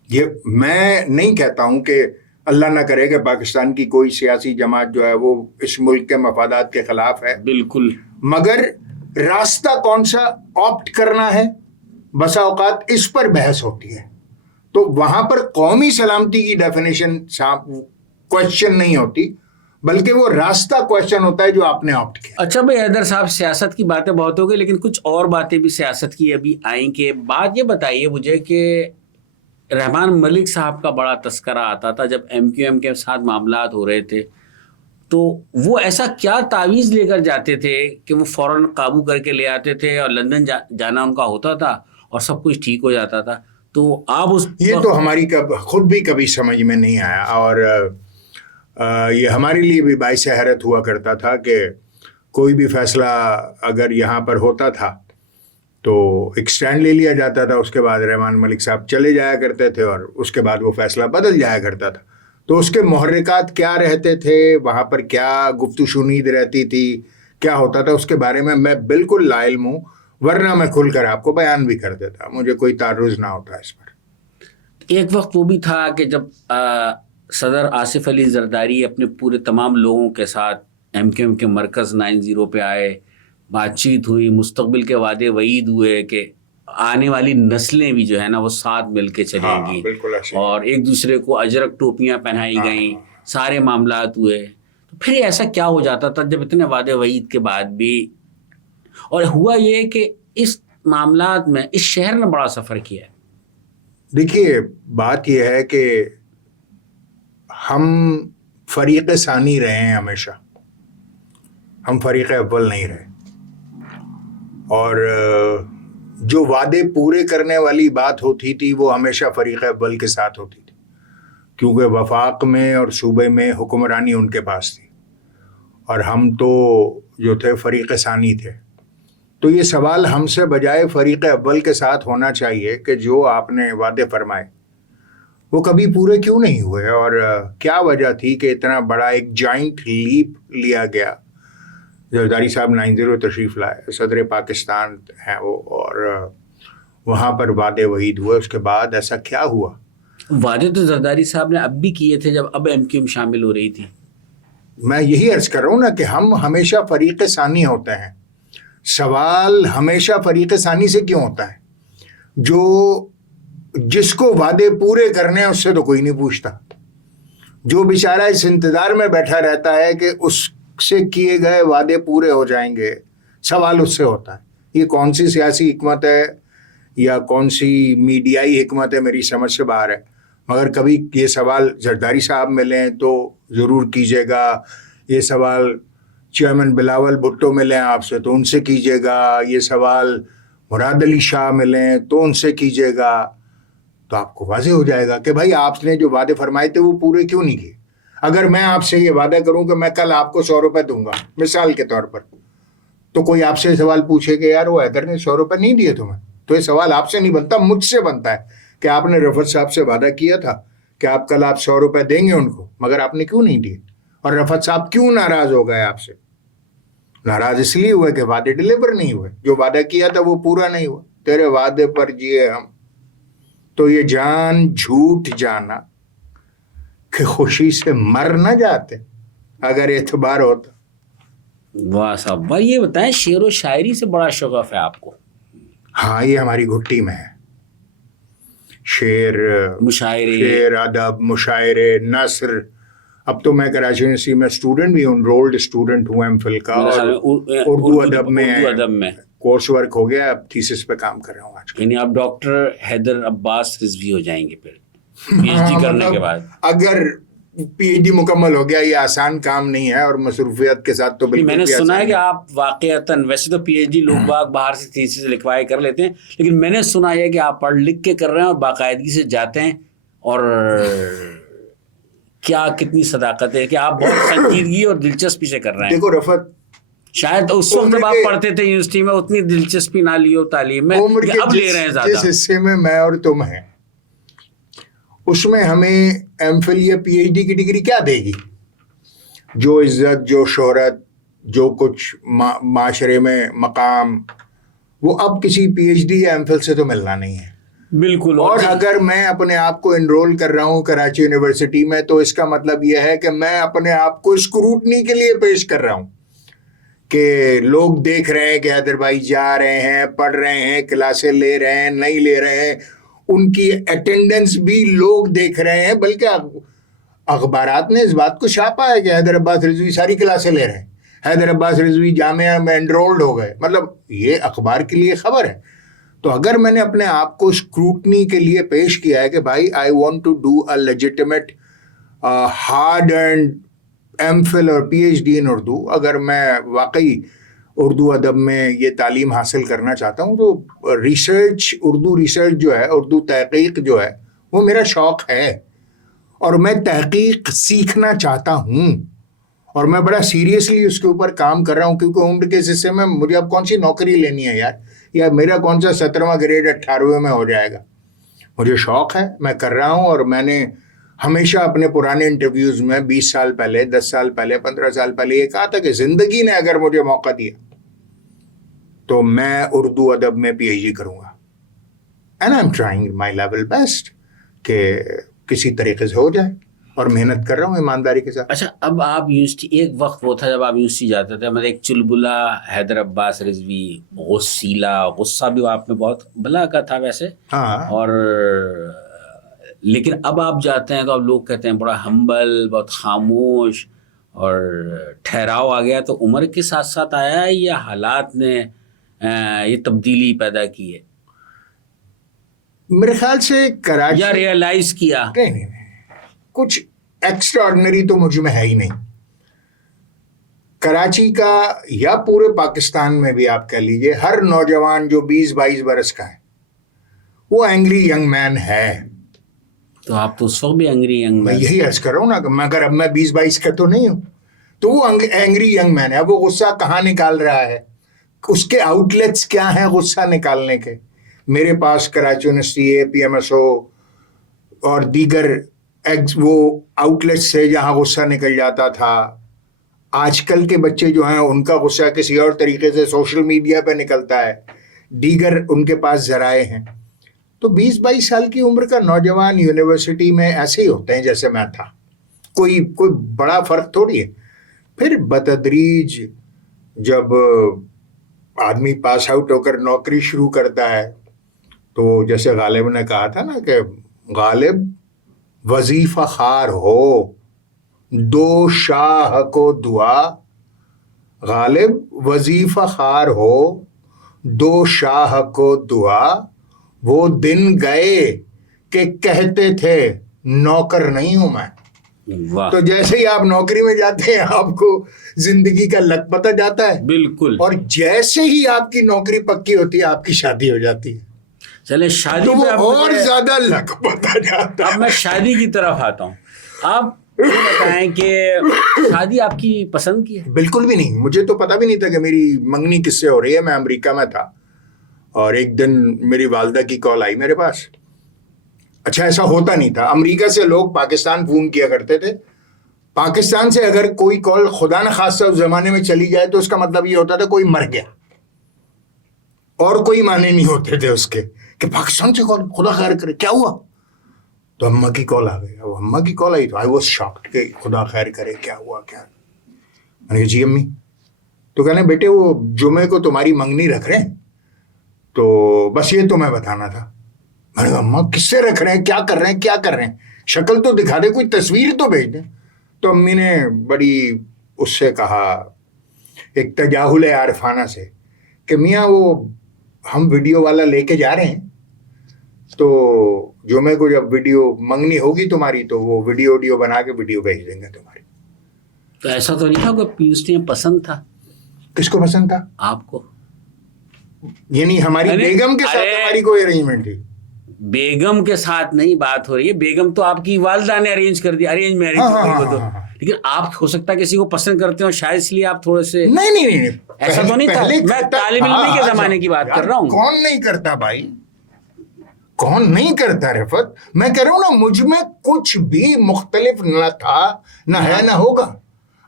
یہ میں نہیں کہتا ہوں کہ اللہ نہ کرے کہ پاکستان کی کوئی سیاسی جماعت جو ہے وہ اس ملک کے مفادات کے خلاف ہے, بالکل, مگر راستہ کون سا آپٹ کرنا ہے بسا اوقات اس پر بحث ہوتی ہے. تو وہاں پر قومی سلامتی کی ڈیفینیشن کوشچن نہیں ہوتی, بلکہ وہ راستہ کوشچن ہوتا ہے جو آپ نے آپٹ کیا. اچھا بھائی حیدر صاحب, سیاست کی باتیں بہت ہو گئی, لیکن کچھ اور باتیں بھی سیاست کی ابھی آئیں. کہ بات یہ بتائیے مجھے کہ رحمان ملک صاحب کا بڑا تذکرہ آتا تھا جب ایم کیو ایم کے ساتھ معاملات ہو رہے تھے, تو وہ ایسا کیا تعویذ لے کر جاتے تھے کہ وہ فوراً قابو کر کے لے آتے تھے, اور لندن جانا ان کا ہوتا تھا اور سب کچھ ٹھیک ہو جاتا تھا. تو آپ اس یہ تو ہماری خود بھی کبھی سمجھ میں نہیں آیا, اور یہ ہمارے لیے بھی باعث حیرت ہوا کرتا تھا کہ کوئی بھی فیصلہ اگر یہاں پر ہوتا تھا تو ایک سٹینڈ لے لیا جاتا تھا, اس کے بعد رحمان ملک صاحب چلے جایا کرتے تھے اور اس کے بعد وہ فیصلہ بدل جایا کرتا تھا. تو اس کے محرکات کیا رہتے تھے, وہاں پر کیا گفت و شنید رہتی تھی, کیا ہوتا تھا, اس کے بارے میں بالکل لا علم ہوں, ورنہ میں کھل کر آپ کو بیان بھی کر دیتا, مجھے کوئی تعرض نہ ہوتا اس پر. ایک وقت وہ بھی تھا کہ جب صدر آصف علی زرداری اپنے پورے تمام لوگوں کے ساتھ ایم کیو ایم کے مرکز 90 پہ آئے, بات چیت ہوئی, مستقبل کے وعدے وعید ہوئے کہ آنے والی نسلیں بھی جو ہے نا وہ ساتھ مل کے چلیں گی, اور ایک دوسرے کو اجرک ٹوپیاں پہنائی گئیں, سارے معاملات ہوئے. تو پھر ایسا کیا ہو جاتا تھا جب اتنے وعدے وعید کے بعد بھی, اور ہوا یہ کہ اس معاملات میں اس شہر نے بڑا سفر کیا ہے. دیکھیے بات یہ ہے کہ ہم فریق ثانی رہے ہیں ہمیشہ, ہم فریق اول نہیں رہے, اور جو وعدے پورے کرنے والی بات ہوتی تھی وہ ہمیشہ فریق اول کے ساتھ ہوتی تھی, کیونکہ وفاق میں اور صوبے میں حکمرانی ان کے پاس تھی, اور ہم تو جو تھے فریق ثانی تھے. تو یہ سوال ہم سے بجائے فریق اول کے ساتھ ہونا چاہیے کہ جو آپ نے وعدے فرمائے وہ کبھی پورے کیوں نہیں ہوئے, اور کیا وجہ تھی کہ اتنا بڑا ایک جائنٹ لیپ لیا گیا. زرداری صاحب 90 تشریف لائے, صدر پاکستان ہیں وہ, اور وہاں پر وعدے وعید ہوئے, اس کے بعد ایسا کیا ہوا. وعدے تو زرداری صاحب نے اب بھی کیے تھے جب اب ایم کیو ایم شامل ہو رہی تھی. میں یہی عرض کر رہا ہوں نا کہ ہم ہمیشہ فریق ثانی ہوتے ہیں. سوال ہمیشہ فریق ثانی سے کیوں ہوتا ہے, جو جس کو وعدے پورے کرنے ہیں اس سے تو کوئی نہیں پوچھتا, جو بیچارہ اس انتظار میں بیٹھا رہتا ہے کہ اس سے کیے گئے وعدے پورے ہو جائیں گے, سوال اس سے ہوتا ہے. یہ کون سی سیاسی حکمت ہے یا کون سی میڈیائی حکمت ہے, میری سمجھ سے باہر ہے. مگر کبھی یہ سوال زرداری صاحب ملیں تو ضرور کیجیے گا, یہ سوال چیئرمین بلاول بھٹو ملیں آپ سے تو ان سے کیجیے گا, یہ سوال مراد علی شاہ ملیں تو ان سے کیجیے گا, تو آپ کو واضح ہو جائے گا کہ بھائی آپ نے جو وعدے فرمائے تھے وہ پورے کیوں نہیں کیے. اگر میں آپ سے یہ وعدہ کروں کہ میں کل آپ کو 100 روپے دوں گا مثال کے طور پر, تو کوئی آپ سے سوال پوچھے کہ یار وہ حیدر نے 100 روپے نہیں دیے تمہیں, تو یہ سوال آپ سے نہیں بنتا, مجھ سے بنتا ہے کہ آپ نے رفعت صاحب سے وعدہ کیا تھا کہ آپ کل 100 روپے دیں گے ان کو, مگر آپ نے کیوں نہیں دیے, اور رفعت صاحب کیوں ناراض ہو گئے آپ سے. ناراض اس لیے ہوئے کہ وعدے ڈلیور نہیں ہوئے, جو وعدہ کیا تھا وہ پورا نہیں ہوا. تیرے وعدے پر جیے ہم, تو یہ جان جھوٹ جانا کہ خوشی سے مر نہ جاتے اگر اعتبار ہوتا. واہ صاحب, بھائی یہ بتائیں شعر و شاعری سے بڑا شغف ہے آپ کو. ہاں یہ ہماری گھٹی میں ہے, شعر, مشاعرے, شعر, ادب, مشاعرے, نثر, اب تو میں کراچی یونیورسٹی میں اسٹوڈنٹ بھی ہوں, انرولڈ اسٹوڈنٹ ہوں ایم فل کا, اور اردو ادب میں کورس ورک ہو گیا, اب تھیسس پہ کام کر رہا ہوں آج کل. یعنی آپ ڈاکٹر حیدر عباس رضوی ہو جائیں گے پھر پی ایچ ڈی کرنے کے بعد. اگر پی ایچ ڈی مکمل ہو گیا, یہ آسان کام نہیں ہے, اور مصروفیات کے ساتھ تو بالکل. میں نے سنا ہے کہ آپ واقعتاً, ویسے تو پی ایچ ڈی لوگ باہر سے تھیسس لکھوائے کر لیتے ہیں, لیکن میں نے سنا ہے کہ آپ پڑھ لکھ کے کر رہے ہیں اور باقاعدگی سے جاتے ہیں, اور کیا کتنی صداقت ہے کہ آپ بہت سنجیدگی اور دلچسپی سے کر رہے ہیں. دیکھو رفت, شاید اس وقت جب آپ پڑھتے تھے یونیورسٹی میں اتنی دلچسپی نہ لی ہو تعلیم میں, اب لے رہے ہیں زیادہ. جس حصے میں میں اور تم ہیں اس میں ہمیں ایم فل یا پی ایچ ڈی کی ڈگری کیا دے گی؟ جو عزت, جو شہرت, جو کچھ معاشرے میں مقام, وہ اب کسی پی ایچ ڈی یا ایم فل سے تو ملنا نہیں ہے. بالکل. اور اگر میں اپنے آپ کو انرول کر رہا ہوں کراچی یونیورسٹی میں, تو اس کا مطلب یہ ہے کہ میں اپنے آپ کو اسکروٹنی کے لیے پیش کر رہا ہوں, کہ لوگ دیکھ رہے ہیں کہ حیدر بھائی جا رہے ہیں, پڑھ رہے ہیں, کلاسیں لے رہے ہیں, نہیں لے رہے ہیں, ان کی اٹینڈنس بھی لوگ دیکھ رہے ہیں. بلکہ اخبارات نے اس بات کو چھاپا ہے کہ حیدر عباس رضوی ساری کلاسیں لے رہے ہیں, حیدر عباس رضوی جامعہ میں انرولڈ ہو گئے. مطلب یہ اخبار کے لیے خبر ہے. تو اگر میں نے اپنے آپ کو اسکروٹنی کے لیے پیش کیا ہے کہ بھائی I want to do a legitimate hard and M Phil اور P H D in Urdu, اگر میں واقعی اردو ادب میں یہ تعلیم حاصل کرنا چاہتا ہوں, تو ریسرچ, اردو ریسرچ جو ہے, اردو تحقیق جو ہے, وہ میرا شوق ہے, اور میں تحقیق سیکھنا چاہتا ہوں, اور میں بڑا سیریسلی اس کے اوپر کام کر رہا ہوں. کیونکہ عمر کے حصے میں مجھے اب کون سی نوکری لینی ہے یار, یا میرا کون سا 17واں گریڈ 18ویں میں ہو جائے گا. مجھے شوق ہے, میں کر رہا ہوں. اور میں نے ہمیشہ اپنے پرانے انٹرویوز میں 20 سال پہلے, 10 سال پہلے, 15 سال پہلے یہ کہا تھا کہ زندگی نے اگر مجھے موقع دیا تو میں اردو ادب میں پی ایچ ڈی کروں گا. And I am trying my level best کہ کسی طریقے سے ہو جائے, اور محنت کر رہا ہوں ایمانداری کے ساتھ. اچھا, اب آپ یونیورسٹی, ایک وقت وہ تھا جب آپ یونیورسٹی جاتے تھے, مطلب ایک چلبلا حیدر عباس رضوی, غسیلا, غصہ بھی آپ میں بہت بلا کا تھا ویسے. ہاں. اور لیکن اب آپ جاتے ہیں تو اب لوگ کہتے ہیں بڑا ہمبل, بہت خاموش, اور ٹھہراؤ آ گیا. تو عمر کے ساتھ ساتھ آیا ہے یا حالات نے یہ تبدیلی پیدا کی ہے, میرے خیال سے کراچی, یا ریئلائز کیا؟ نہیں, کچھ ایکسٹرا آرڈنری تو مجھ میں ہے ہی نہیں. کراچی کا یا پورے پاکستان میں بھی آپ کہہ لیجئے, ہر نوجوان جو 20-22 برس کا ہے وہ اینگری ینگ مین ہے. تو آپ تو اس وقت بھی اینگری ینگ میں مین. یہی عرض کر رہا ہوں نا کہ مگر اب میں 20-22 کا تو نہیں ہوں, تو وہ اینگری ینگ مین ہے. اب وہ غصہ کہاں نکال رہا ہے, اس کے آؤٹ لیٹس کیا ہیں غصہ نکالنے کے. میرے پاس کراچی یونیورسٹی, اے پی ایم ایس او اور دیگر وہ آؤٹ لیٹس سے جہاں غصہ نکل جاتا تھا. آج کل کے بچے جو ہیں ان کا غصہ کسی اور طریقے سے سوشل میڈیا پہ نکلتا ہے, دیگر ان کے پاس ذرائع ہیں. تو 20-22 سال کی عمر کا نوجوان یونیورسٹی میں ایسے ہی ہوتے ہیں جیسے میں تھا, کوئی بڑا فرق تھوڑی ہے. پھر بتدریج جب آدمی پاس آؤٹ ہو کر نوکری شروع کرتا ہے, تو جیسے غالب نے کہا تھا نا کہ غالب وظیفہ خار ہو, دو شاہ کو دعا, غالب وظیفہ خار ہو, دو شاہ کو دعا, وہ دن گئے کہ کہتے تھے نوکر نہیں ہوں میں. تو جیسے ہی آپ نوکری میں جاتے ہیں آپ کو زندگی کا لک پتہ جاتا ہے. بالکل. اور جیسے ہی آپ کی نوکری پکی ہوتی ہے آپ کی شادی ہو جاتی ہے. چلے شادی تو وہ اور زیادہ لک پتہ جاتا ہے. اب میں شادی کی طرف آتا ہوں. آپ یہ بتائیں کہ شادی آپ کی پسند کی ہے؟ بالکل بھی نہیں. مجھے تو پتا بھی نہیں تھا کہ میری منگنی کس سے ہو رہی ہے. میں امریکہ میں تھا اور ایک دن میری والدہ کی کال آئی میرے پاس. اچھا, ایسا ہوتا نہیں تھا. امریکہ سے لوگ پاکستان فون کیا کرتے تھے. پاکستان سے اگر کوئی کال خدا نہ خاصہ اس زمانے میں چلی جائے تو اس کا مطلب یہ ہوتا تھا کوئی مر گیا, اور کوئی معنی نہیں ہوتے تھے اس کے کہ پاکستان سے کال, خدا خیر کرے کیا ہوا. تو اماں کی کال آ گئی. وہ اماں کی کال آئی تو آئی واز شاکڈ کہ خدا خیر کرے کیا ہوا کیا. میں نے کہا جی امی. تو کہنے بیٹے وہ جمعے کو تمہاری منگنی رکھ رہے ہیں, تو بس یہ تمہیں بتانا تھا. میں نے کہا اماں کس سے رکھ رہے ہیں, کیا کر رہے ہیں, کیا کر رہے ہیں, شکل تو دکھا دے, کوئی تصویر تو بھیج دیں. تو امی نے بڑی اس سے کہا ایک تجاہل عارفانہ سے کہ میاں وہ ہم ویڈیو والا لے کے جا رہے ہیں تو جمعے کو جب ویڈیو منگنی ہوگی تمہاری تو وہ ویڈیو بنا کے ویڈیو بھیج دیں گے تمہاری. تو ایسا تو نہیں تھا کہ پیوش نے پسند تھا؟ کس کو پسند تھا؟ آپ کو. یعنی ہماری بیگم کے ساتھ ہماری کوئی ارینجمنٹ تھی؟ بیگم کے ساتھ نہیں بات ہو رہی ہے. بیگم تو آپ کی والدہ نے ارینج کر دیا, ارینج میرج کو تو. لیکن آپ ہو سکتا ہے کسی کو پسند کرتے ہو, شاید اس لیے آپ تھوڑے سے. نہیں ایسا تو نہیں تھا. میں طالب علمی کے زمانے کی بات کر رہا ہوں. کون نہیں کرتا بھائی, کون نہیں کرتا رفت. میں کہہ رہا ہوں نا, مجھ میں کچھ بھی مختلف نہ تھا, نہ ہے, نہ ہوگا.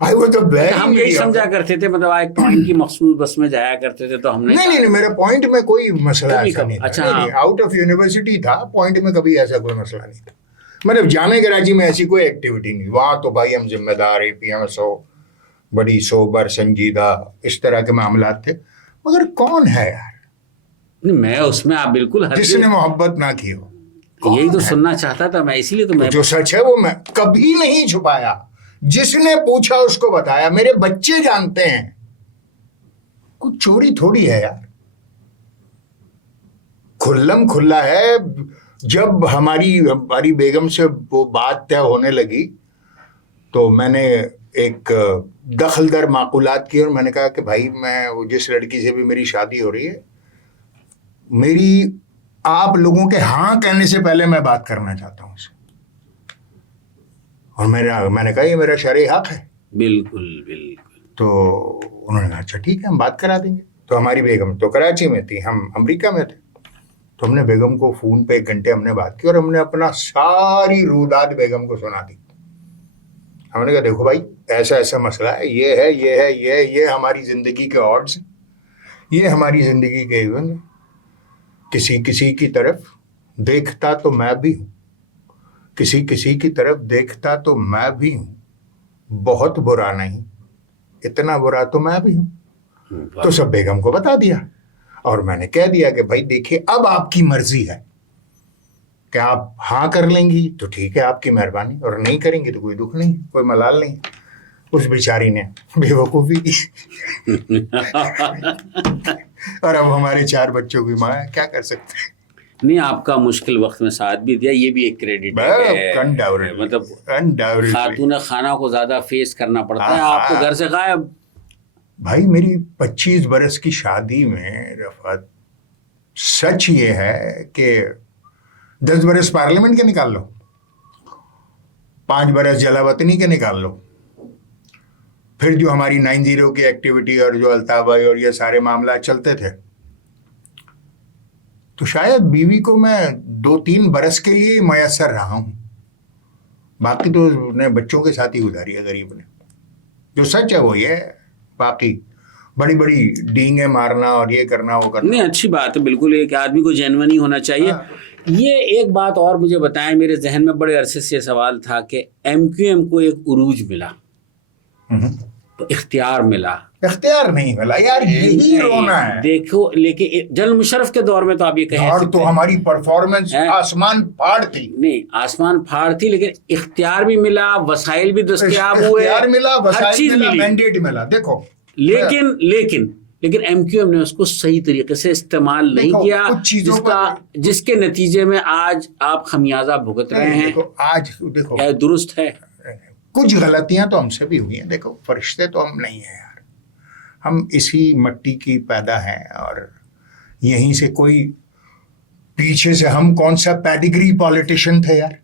ہم یہی سمجھا کرتے تھے, مطلب ایک پوائنٹ کی مخصوص بس میں جایا کرتے تھے, تو ہم نہیں میرے پوائنٹ میں کوئی مسئلہ ایسا نہیں تھا. اچھا, آؤٹ آف یونیورسٹی تھا, پوائنٹ میں کبھی ایسا کوئی مسئلہ نہیں تھا. مطلب جامعہ کراچی میں ایسی کوئی ایکٹیویٹی نہیں. وہاں تو بھائی ہم ذمہ دار APMSO, بڑی سوبر سنجیدہ اس طرح کے معاملات تھے. مگر کون ہے یار میں اس میں, آپ بالکل جس نے محبت نہ کی ہو؟ یہی تو سننا چاہتا تھا میں, اسی لیے تو میں جو سچ ہے وہ میں کبھی نہیں چھپایا. جس نے پوچھا اس کو بتایا. میرے بچے جانتے ہیں, کچھ چوری تھوڑی ہے یار, کھلم کھلا ہے. جب ہماری بیگم سے وہ بات طے ہونے لگی تو میں نے ایک دخل در معقولات کی, اور میں نے کہا کہ بھائی میں جس لڑکی سے بھی میری شادی ہو رہی ہے, میری آپ لوگوں کے ہاں کہنے سے پہلے میں بات کرنا چاہتا ہوں اسے. اور میں نے کہا یہ میرا شرعی حق ہے. بالکل. تو انہوں نے کہا اچھا ٹھیک ہے, ہم بات کرا دیں گے. تو ہماری بیگم تو کراچی میں تھی, ہم امریکہ میں تھے. تو ہم نے بیگم کو فون پہ 1 گھنٹے ہم نے بات کی, اور ہم نے اپنا ساری روداد بیگم کو سنا دی. ہم نے کہا دیکھو بھائی ایسا ایسا مسئلہ ہے, یہ ہماری زندگی کے آڈز ہیں, یہ ہماری زندگی کے ایونٹ ہیں. کسی کی طرف دیکھتا تو میں بھی ہوں, کسی کی طرف دیکھتا تو میں بھی ہوں, بہت برا نہیں, اتنا برا تو میں بھی ہوں. تو سب بیگم کو بتا دیا, اور میں نے کہہ دیا کہ بھائی دیکھیے اب آپ کی مرضی ہے کہ آپ ہاں کر لیں گی تو ٹھیک ہے, آپ کی مہربانی, اور نہیں کریں گی تو کوئی دکھ نہیں, کوئی ملال نہیں. اس بیچاری نے بے وقوفی کی اور اب ہمارے 4 بچوں کی ماں ہے, کیا کر سکتے ہیں. نہیں, آپ کا مشکل وقت میں ساتھ بھی دیا, یہ بھی ایک کریڈٹ ہے. مطلب خاتون خانہ کو زیادہ فیس کرنا پڑتا ہے, آپ تو گھر سے غائب. بھائی میری 25 برس کی شادی میں رفعت, سچ یہ ہے کہ 10 برس پارلیمنٹ کے نکال لو, 5 برس جلا وطنی کے نکال لو, پھر جو ہماری 90 کی ایکٹیویٹی اور جو الطاف بھائی اور یہ سارے معاملات چلتے تھے, تو شاید بیوی کو میں 2-3 برس کے لیے میسر رہا ہوں. باقی تو نے بچوں کے ساتھ ہی گزاری ہے غریب نے. جو سچ ہے وہ یہ ہے, باقی بڑی ڈینگیں مارنا اور یہ کرنا وہ کرنا. نہیں, اچھی بات ہے, بالکل ایک آدمی کو جینون ہی ہونا چاہیے. یہ ایک بات اور مجھے بتائیں, میرے ذہن میں بڑے عرصے سے سوال تھا کہ MQM کو ایک عروج ملا تو اختیار ملا. اختیار نہیں ملا یار, یہی رونا ہے. دیکھو لیکن جنرل مشرف کے دور میں تو آپ یہ کہیں, اور تو ہماری پرفارمنس آسمان پھاڑ تھی. نہیں آسمان پھاڑ تھی, لیکن اختیار بھی ملا, وسائل بھی دستیاب ہوئے, اختیار ملا, ہر چیز ملا, ملی, مینڈیٹ ملا. دیکھو لیکن MQM نے اس کو صحیح طریقے سے استعمال نہیں کیا, جس کے نتیجے میں آج آپ خمیازہ بھگت رہے ہیں. آج دیکھو درست ہے, کچھ غلطیاں تو ہم سے بھی ہوئی ہیں. دیکھو فرشتے تو ہم نہیں ہیں یار, ہم اسی مٹی کی پیدا ہیں, اور یہیں سے کوئی پیچھے سے, ہم کون سا پیڈیگری پالیٹیشین تھے یار.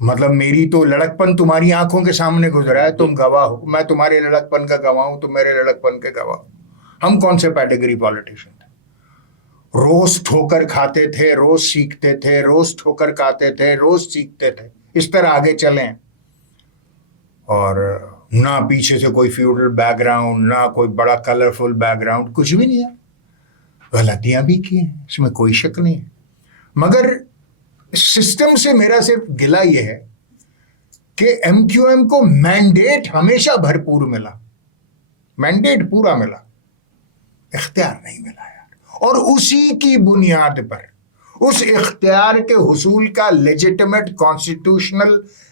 مطلب میری تو لڑکپن تمہاری آنکھوں کے سامنے گزرا ہے, تم گواہ ہو, میں تمہارے لڑکپن کا گواہ ہوں, تم میرے لڑکپن کے گواہ ہو. ہم کون سے پیڈیگری پالیٹیشین تھے؟ روز ٹھوکر کھاتے تھے, روز سیکھتے تھے, روز ٹھوکر کھاتے تھے, روز سیکھتے تھے. اس طرح آگے چلیں, اور نہ پیچھے سے کوئی فیوڈل بیک گراؤنڈ, نہ کوئی بڑا کلرفل بیک گراؤنڈ, کچھ بھی نہیں ہے. غلطیاں بھی کی ہیں, اس میں کوئی شک نہیں ہے, مگر سسٹم سے میرا صرف گلہ یہ ہے کہ MQM کو مینڈیٹ ہمیشہ بھرپور ملا, مینڈیٹ پورا ملا, اختیار نہیں ملا یار. اور اسی کی بنیاد پر, اس اختیار کے حصول کا legitimate constitutional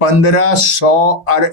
1500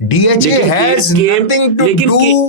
DHA has nothing to do.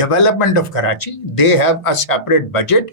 development of Karachi. They have a separate budget.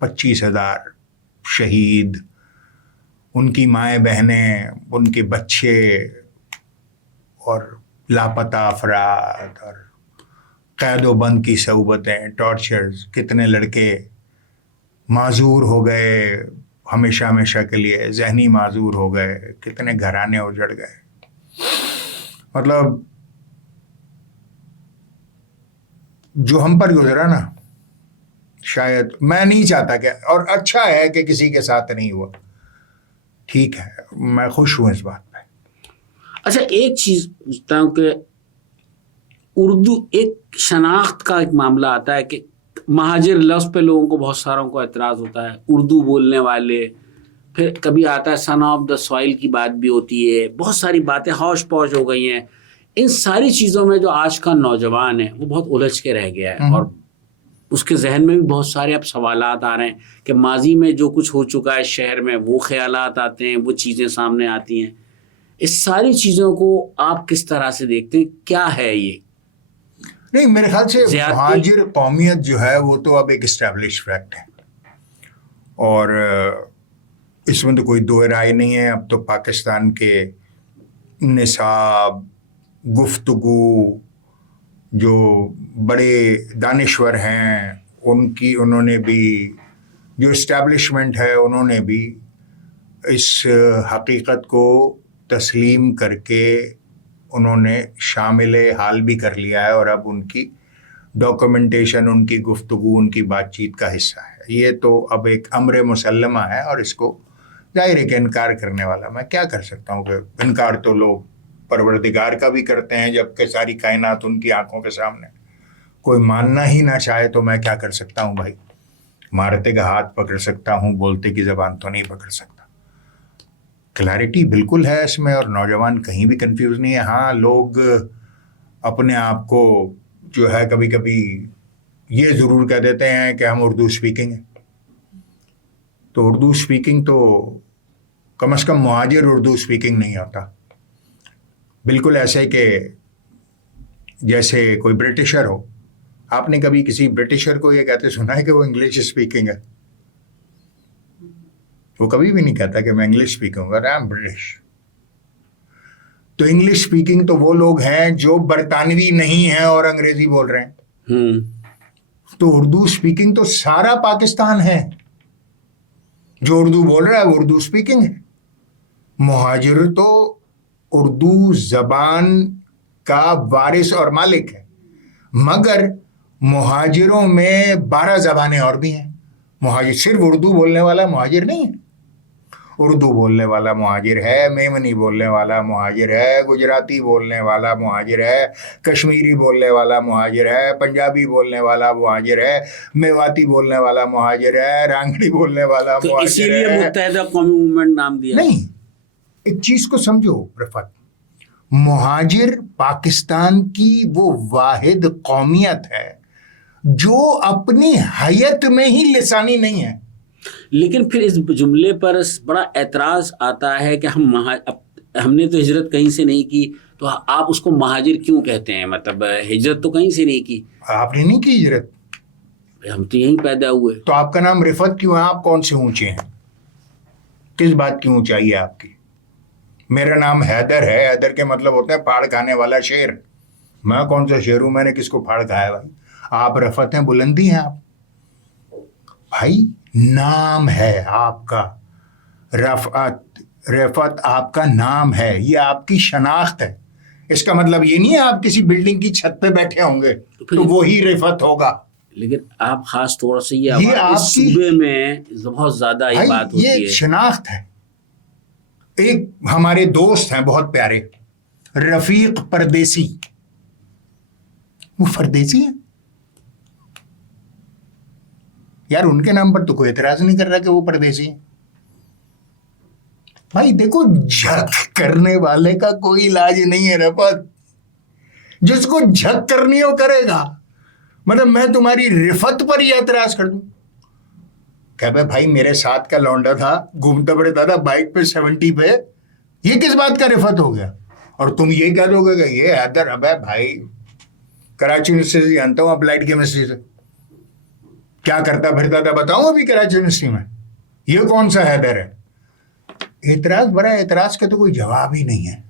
25,000 شہید, ان کی مائیں بہنیں, ان کے بچے اور لاپتہ افراد اور قید و بند کی صعوبتیں, ٹارچرز, کتنے لڑکے معذور ہو گئے ہمیشہ ہمیشہ کے لیے, ذہنی معذور ہو گئے, کتنے گھرانے اجڑ گئے. مطلب جو ہم پر گزرا نا, شاید میں نہیں چاہتا کہ, اور اچھا ہے کہ کسی کے ساتھ نہیں ہوا, ٹھیک ہے, میں خوش ہوں اس بات پہ. اچھا ایک چیز پوچھتا ہوں کہ اردو ایک شناخت کا ایک معاملہ آتا ہے کہ مہاجر لفظ پہ لوگوں کو بہت ساروں کو اعتراض ہوتا ہے, اردو بولنے والے, پھر کبھی آتا ہے سن آف دا سوائل کی بات بھی ہوتی ہے, بہت ساری باتیں ہوش پوش ہو گئی ہیں. ان ساری چیزوں میں جو آج کا نوجوان ہے وہ بہت الجھ کے رہ گیا ہے, اور اس کے ذہن میں بھی بہت سارے اب سوالات آ رہے ہیں کہ ماضی میں جو کچھ ہو چکا ہے شہر میں, وہ خیالات آتے ہیں, وہ چیزیں سامنے آتی ہیں. اس ساری چیزوں کو آپ کس طرح سے دیکھتے ہیں, کیا ہے یہ؟ نہیں, میرے خیال سے مہاجر قومیت جو ہے وہ تو اب ایک اسٹیبلش فیکٹ ہے, اور اس میں تو کوئی دو رائے نہیں ہے. اب تو پاکستان کے نصاب, گفتگو, جو بڑے دانشور ہیں انہوں نے بھی, جو اسٹیبلشمنٹ ہے انہوں نے بھی اس حقیقت کو تسلیم کر کے انہوں نے شامل حال بھی کر لیا ہے, اور اب ان کی ڈاکومنٹیشن, ان کی گفتگو, ان کی بات چیت کا حصہ ہے. یہ تو اب ایک امر مسلمہ ہے, اور اس کو ظاہر ہے کہ انکار کرنے والا میں کیا کر سکتا ہوں, کہ انکار تو لوگ پروردگار کا بھی کرتے ہیں, جبکہ ساری کائنات ان کی آنکھوں کے سامنے. کوئی ماننا ہی نہ چاہے تو میں کیا کر سکتا ہوں بھائی, مارتے کا ہاتھ پکڑ سکتا ہوں, بولتے کی زبان تو نہیں پکڑ سکتا. کلیئرٹی بالکل ہے اس میں, اور نوجوان کہیں بھی کنفیوز نہیں ہے. ہاں, لوگ اپنے آپ کو جو ہے کبھی کبھی یہ ضرور کہہ دیتے ہیں کہ ہم اردو اسپیکنگ ہیں. تو اردو اسپیکنگ تو کم از کم مہاجر اردو اسپیکنگ نہیں ہوتا. بالکل ایسے کہ جیسے کوئی برٹشر ہو. آپ نے کبھی کسی برٹشر کو یہ کہتے سنا ہے کہ وہ انگلش اسپیکنگ ہے؟ وہ کبھی بھی نہیں کہتا کہ میں انگلش اسپیکنگ ہوں, آئی ایم برٹش. تو انگلش اسپیکنگ تو وہ لوگ ہیں جو برطانوی نہیں ہیں اور انگریزی بول رہے ہیں. تو اردو اسپیکنگ تو سارا پاکستان ہے, جو اردو بول رہا ہے وہ اردو اسپیکنگ ہے. مہاجر تو اردو زبان کا وارث اور مالک ہے, مگر مہاجروں میں 12 زبانیں اور بھی ہیں. مہاجر صرف اردو بولنے والا مہاجر نہیں ہے. اردو بولنے والا مہاجر ہے, میمنی بولنے والا مہاجر ہے, گجراتی بولنے والا مہاجر ہے, کشمیری بولنے والا مہاجر ہے, پنجابی بولنے والا مہاجر ہے, میواتی بولنے والا مہاجر ہے, رانگڑی بولنے والا مہاجر ہے. اسی لیے متحدہ قومی موومنٹ نام دیا. نہیں, ایک چیز کو سمجھو رفعت, مہاجر پاکستان کی وہ واحد قومیت ہے جو اپنی حیت میں ہی لسانی نہیں ہے. لیکن پھر اس جملے پر بڑا اعتراض آتا ہے کہ ہم نے تو ہجرت کہیں سے نہیں کی, تو آپ اس کو مہاجر کیوں کہتے ہیں؟ مطلب ہجرت تو کہیں سے نہیں کی. آپ نے نہیں کی ہجرت, ہم تو یہیں پیدا ہوئے. تو آپ کا نام رفعت کیوں ہے؟ آپ کون سے اونچے ہیں؟ کس بات کی اونچائی ہے آپ کی؟ میرا نام حیدر ہے. حیدر کے مطلب ہوتا ہے پھاڑ کھانے والا شیر. میں کون سا شیر ہوں؟ میں نے کس کو پھاڑ کھایا بھائی؟ آپ رفعت ہیں, بلندی ہیں آپ. بھائی نام ہے آپ کا رفعت, رفعت آپ کا نام ہے, یہ آپ کی شناخت ہے. اس کا مطلب یہ نہیں ہے آپ کسی بلڈنگ کی چھت پہ بیٹھے ہوں گے تو وہی رفعت ہوگا. لیکن آپ خاص طور سے یہ آپ صوبے میں بہت زیادہ یہ بات ہوتی ہے. یہ شناخت ہے. ایک ہمارے دوست ہیں بہت پیارے, رفیق پردیسی. وہ پردیسی ہیں یار, ان کے نام پر تو کوئی اعتراض نہیں کر رہا کہ وہ پردیسی ہیں. بھائی دیکھو, جھک کرنے والے کا کوئی علاج نہیں ہے رفعت. جس کو جھک کرنی ہو کرے گا. مطلب میں تمہاری رفعت پر یہ اعتراض کر دوں کہ بھائی میرے ساتھ کا لونڈا تھا, گھومتا پڑتا تھا بائک پہ 70 پہ, یہ کس بات کا رفعت ہو گیا؟ اور تم یہ کہہ دو گے کہ یہ حیدر, اب ہے بھائی کراچی یونیورسٹی جانتا ہوں اپلائیڈ کیمسٹری سے, کیا کرتا پھرتا تھا بتاؤں ابھی کراچی یونیورسٹی میں؟ یہ کون سا حیدر ہے؟ اعتراض برا اعتراض کا تو کوئی جواب ہی نہیں ہے.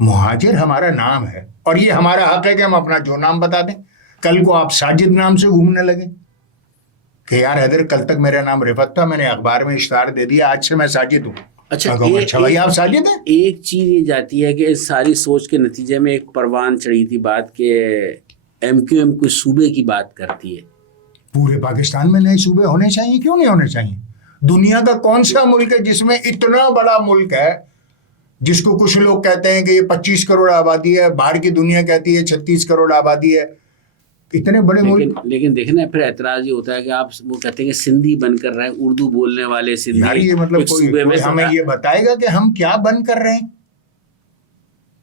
مہاجر ہمارا نام ہے اور یہ ہمارا حق ہے کہ ہم اپنا جو نام بتا دیں. کل کو آپ ساجد نام سے گھومنے لگے کہ یار حیدر کل تک میرا نام رفت تھا, میں نے اخبار میں اشتہار دے دیا, آج سے میں ساجد ہوں. اچھا بھائی آپ ساجد ہیں؟ ایک چیز یہ جاتی ہے کہ اس ساری سوچ کے نتیجے میں ایک پروان چڑھی تھی بات کہ ایم کیو ایم کوئی صوبے کی بات کرتی ہے. پورے پاکستان میں نئے صوبے ہونے چاہیے, کیوں نہیں ہونے چاہیے؟ دنیا کا کون سا ملک ہے جس میں اتنا بڑا ملک ہے جس کو کچھ لوگ کہتے ہیں کہ یہ 25 کروڑ آبادی ہے, باہر کی دنیا کہتی ہے 36 کروڑ آبادی ہے, اتنے بڑے ملک. لیکن دیکھنا پھر اعتراض یہ ہوتا ہے کہ آپ وہ کہتے ہیں کہ سندھی بن کر رہے ہیں, اردو بولنے والے سندھی. یہ مطلب کوئی ہمیں یہ بتائے گا کہ ہم کیا بن کر رہے ہیں؟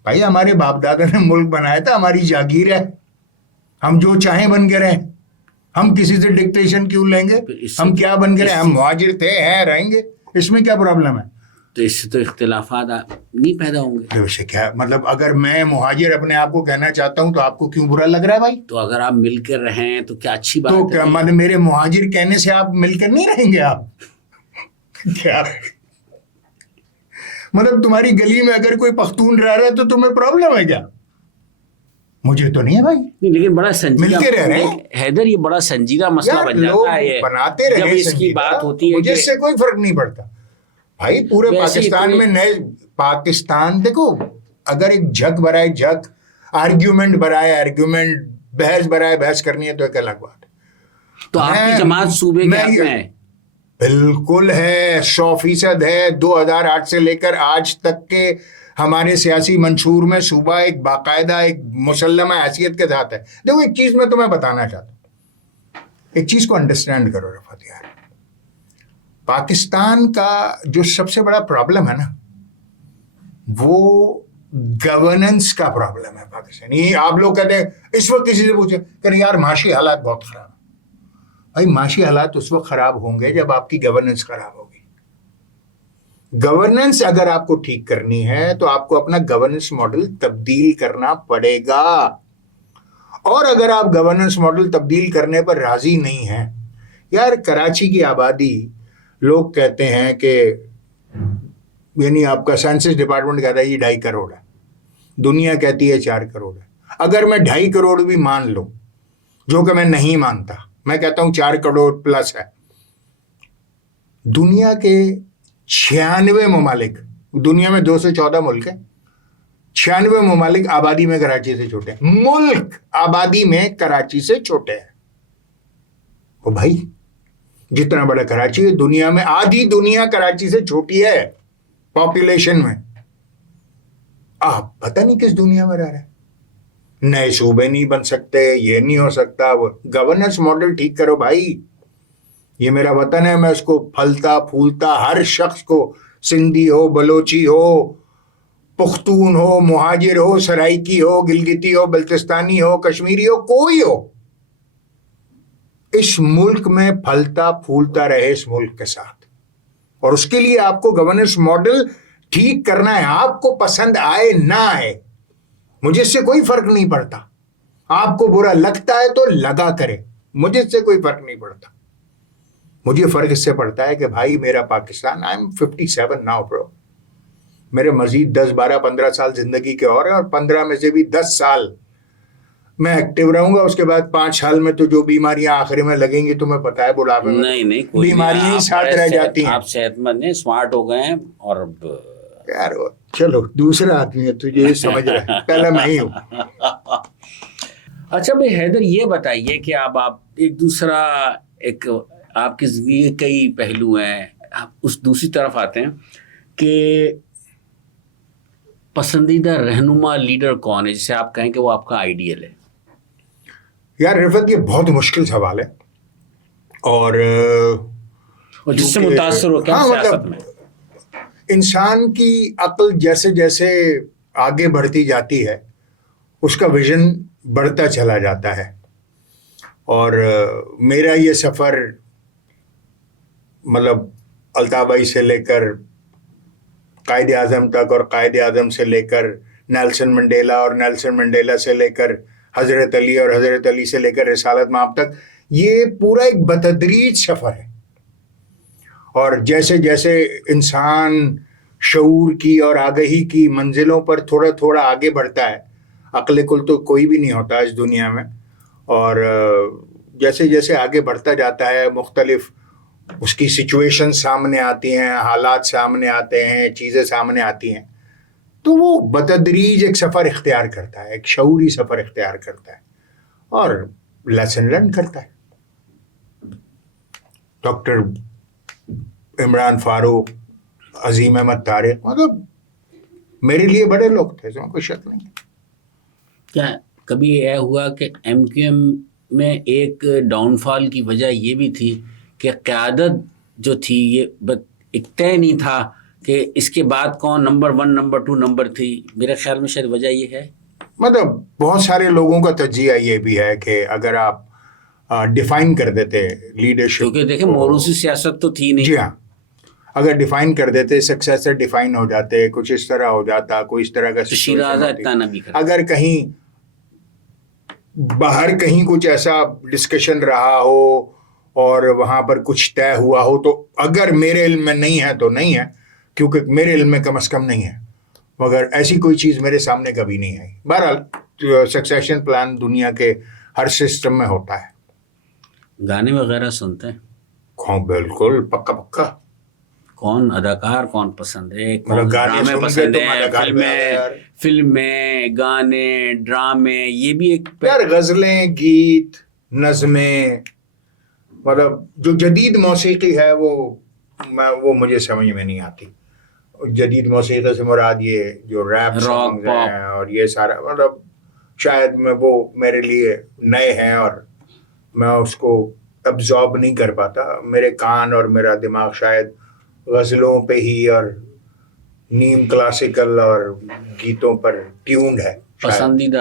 بھائی ہمارے باپ دادا نے ملک بنایا تھا, ہماری جاگیر ہے, ہم جو چاہیں بن کے رہیں. ہم کسی سے ڈکٹیشن کیوں لیں گے؟ ہم کیا بن کے رہیں؟ ہم مہاجر تھے, ہیں, رہیں گے, اس میں کیا پرابلم ہے؟ تو اس سے تو اختلافات نہیں پیدا ہوں گے. اسے کیا مطلب؟ اگر میں مہاجر اپنے آپ کو کہنا چاہتا ہوں تو آپ کو کیوں برا لگ رہا ہے بھائی؟ تو اگر آپ مل کر رہیں تو کیا اچھی بات ہے. تو کیا مطلب میرے مہاجر کہنے سے آپ مل کر نہیں رہیں گے؟ آپ کیا مطلب تمہاری گلی میں اگر کوئی پختون رہ رہا ہے تو تمہیں پرابلم ہے کیا؟ مجھے تو نہیں ہے بھائی. لیکن بڑا سنجیدہ مل کے رہ رہے ہیں حیدر, یہ بڑا سنجیدہ مسئلہ بن جاتا ہے بناتے رہے. جب اس کی بات ہوتی ہے. مجھے اس سے کوئی فرق نہیں پڑتا بھائی. پورے پاکستان میں نئے پاکستان دیکھو, اگر ایک جھک برائے جھک, آرگیومنٹ برائے آرگیومنٹ, بحث برائے بحث کرنی ہے تو ایک الگ بات ہے. تو آپ کی جماعت صوبے کے حق میں ہے؟ بالکل ہے, 100% ہے. 2008 سے لے کر آج تک کے ہمارے سیاسی منشور میں صوبہ ایک باقاعدہ ایک مسلمہ حیثیت کے ساتھ ہے. دیکھو ایک چیز میں تمہیں بتانا چاہتا ہوں, ایک چیز کو انڈرسٹینڈ کرو رفعت یار. پاکستان کا جو سب سے بڑا پرابلم ہے نا, وہ گورننس کا پرابلم ہے پاکستان. یہ آپ لوگ کہتے ہیں, اس وقت کسی سے پوچھیں کہ یار معاشی حالات بہت خراب ہیں. بھائی معاشی حالات اس وقت خراب ہوں گے جب آپ کی گورننس خراب ہوگی. گورننس اگر آپ کو ٹھیک کرنی ہے تو آپ کو اپنا گورننس ماڈل تبدیل کرنا پڑے گا. اور اگر آپ گورننس ماڈل تبدیل کرنے پر راضی نہیں ہیں, یار کراچی کی آبادی لوگ کہتے ہیں کہ یعنی آپ کا سینسس ڈپارٹمنٹ کہتا ہے یہ 2.5 کروڑ ہے, دنیا کہتی ہے 4 کروڑ ہے. اگر میں 2.5 کروڑ بھی مان لوں, جو کہ میں نہیں مانتا, میں کہتا ہوں 4 کروڑ پلس ہے. دنیا کے 96 ممالک, دنیا میں 214 ملک ہیں, 96 ممالک آبادی میں کراچی سے چھوٹے ہیں. ملک آبادی میں کراچی سے چھوٹے ہیں. او بھائی جتنا بڑا کراچی ہے دنیا میں, آدھی دنیا کراچی سے چھوٹی ہے پاپولیشن میں. آپ پتہ نہیں کس دنیا میں رہ رہے ہیں. نئے صوبے نہیں بن سکتے, یہ نہیں ہو سکتا. وہ گورننس ماڈل ٹھیک کرو بھائی. یہ میرا وطن ہے, میں اس کو پھلتا پھولتا ہر شخص کو, سندھی ہو, بلوچی ہو, پختون ہو, مہاجر ہو, سرائکی ہو, گلگتی ہو, بلتستانی ہو, کشمیری ہو, کوئی ہو, اس ملک میں پھلتا پھولتا رہے اس ملک کے ساتھ. اور اس کے لیے آپ کو گورننس ماڈل ٹھیک کرنا ہے. آپ کو پسند آئے نہ آئے, مجھے اس سے کوئی فرق نہیں پڑتا. آپ کو برا لگتا ہے تو لگا کرے, مجھے اس سے کوئی فرق نہیں پڑتا. مجھے فرق اس سے پڑتا ہے کہ بھائی میرا پاکستان, آئی ایم 57 ناؤ برو, میرے مزید 10 12 15 سال زندگی کے اور ہیں, اور 15 میں سے بھی 10 سال میں ایکٹیو رہوں گا. اس کے بعد 5 سال میں تو جو بیماریاں آخری میں لگیں گی تمہیں پتا ہے بڑھاپے میں نہیں بیماریاں ہی ساتھ رہ جاتی ہیں. آپ صحت مند ہیں, اسمارٹ ہو گئے ہیں, اور یار چلو دوسرا آدمی ہے, تجھے یہ سمجھ رہا ہے, پہلے میں ہی ہوں. اچھا بھائی حیدر, یہ بتائیے کہ اب آپ ایک دوسرا, ایک آپ کی زندگی کے کئی پہلو ہیں, آپ اس دوسری طرف آتے ہیں کہ پسندیدہ رہنما لیڈر کون ہے جسے آپ کہیں کہ وہ آپ کا آئیڈیل ہے؟ یار رفعت یہ بہت مشکل سوال ہے, اور جس سے متاثر ہو کیا سیاست میں. انسان کی عقل جیسے جیسے آگے بڑھتی جاتی ہے اس کا ویژن بڑھتا چلا جاتا ہے. اور میرا یہ سفر مطلب الطاف بھائی سے لے کر قائد اعظم تک, اور قائد اعظم سے لے کر نیلسن منڈیلا, اور نیلسن منڈیلا سے لے کر حضرت علی, اور حضرت علی سے لے کر رسالت مآب تک, یہ پورا ایک بتدریج سفر ہے، اور جیسے جیسے انسان شعور کی اور آگہی کی منزلوں پر تھوڑا تھوڑا آگے بڑھتا ہے، عقل کل تو کوئی بھی نہیں ہوتا اس دنیا میں، اور جیسے جیسے آگے بڑھتا جاتا ہے مختلف اس کی سچویشن سامنے آتی ہیں، حالات سامنے آتے ہیں، چیزیں سامنے آتی ہیں، تو وہ بتدریج ایک سفر اختیار کرتا ہے، ایک شعوری سفر اختیار کرتا ہے اور لیسن لرن کرتا ہے۔ ڈاکٹر عمران فاروق، عظیم احمد طارق، مطلب میرے لیے بڑے لوگ تھے، اس میں کوئی شک نہیں۔ کیا کبھی یہ ہوا کہ ایم کیو ایم میں ایک ڈاؤن فال کی وجہ یہ بھی تھی کہ قیادت جو تھی یہ ایک طے نہیں تھا کہ اس کے بعد کون نمبر 1 نمبر 2 نمبر 3؟ میرے خیال میں شاید وجہ یہ ہے، مطلب بہت سارے لوگوں کا تجزیہ یہ بھی ہے کہ اگر آپ ڈیفائن کر دیتے لیڈرشپ، کیونکہ دیکھیں موروثی سیاست تو تھی نہیں۔ جی ہاں، اگر ڈیفائن کر دیتے، سکسیسر ڈیفائن ہو جاتے، کچھ اس طرح ہو جاتا، کوئی اس طرح کا شیرازہ اتنا نہ بھی کرتا، اگر کہیں باہر کہیں کچھ ایسا ڈسکشن رہا ہو اور وہاں پر کچھ طے ہوا ہو، تو اگر میرے علم میں نہیں ہے تو نہیں ہے، کیونکہ میرے علم میں کم از کم نہیں ہے، مگر ایسی کوئی چیز میرے سامنے کبھی نہیں آئی۔ بہرحال سکسیشن پلان دنیا کے ہر سسٹم میں ہوتا ہے۔ گانے وغیرہ سنتے ہیں؟ ہاں بالکل، پکا پکا۔ کون اداکار کون پسند ہے؟ کون مطلب گانے ڈرامے سن کے پسند تم ہیں؟ اداکار پہ آ گئے یار۔ فلمیں، گانے، ڈرامے، یہ بھی ایک یار غزلیں، گیت، نظمیں، مطلب جو جدید موسیقی ہے وہ مجھے سمجھ میں نہیں آتی۔ جدید موسیقی سے مراد یہ جو ریپ سانگز ہیں اور یہ سارا، مطلب شاید وہ میرے لیے نئے ہیں اور میں اس کو ابزارب نہیں کر پاتا۔ میرے کان اور میرا دماغ شاید غزلوں پہ ہی اور نیم کلاسیکل اور گیتوں پر ٹیونڈ ہے۔ پسندیدہ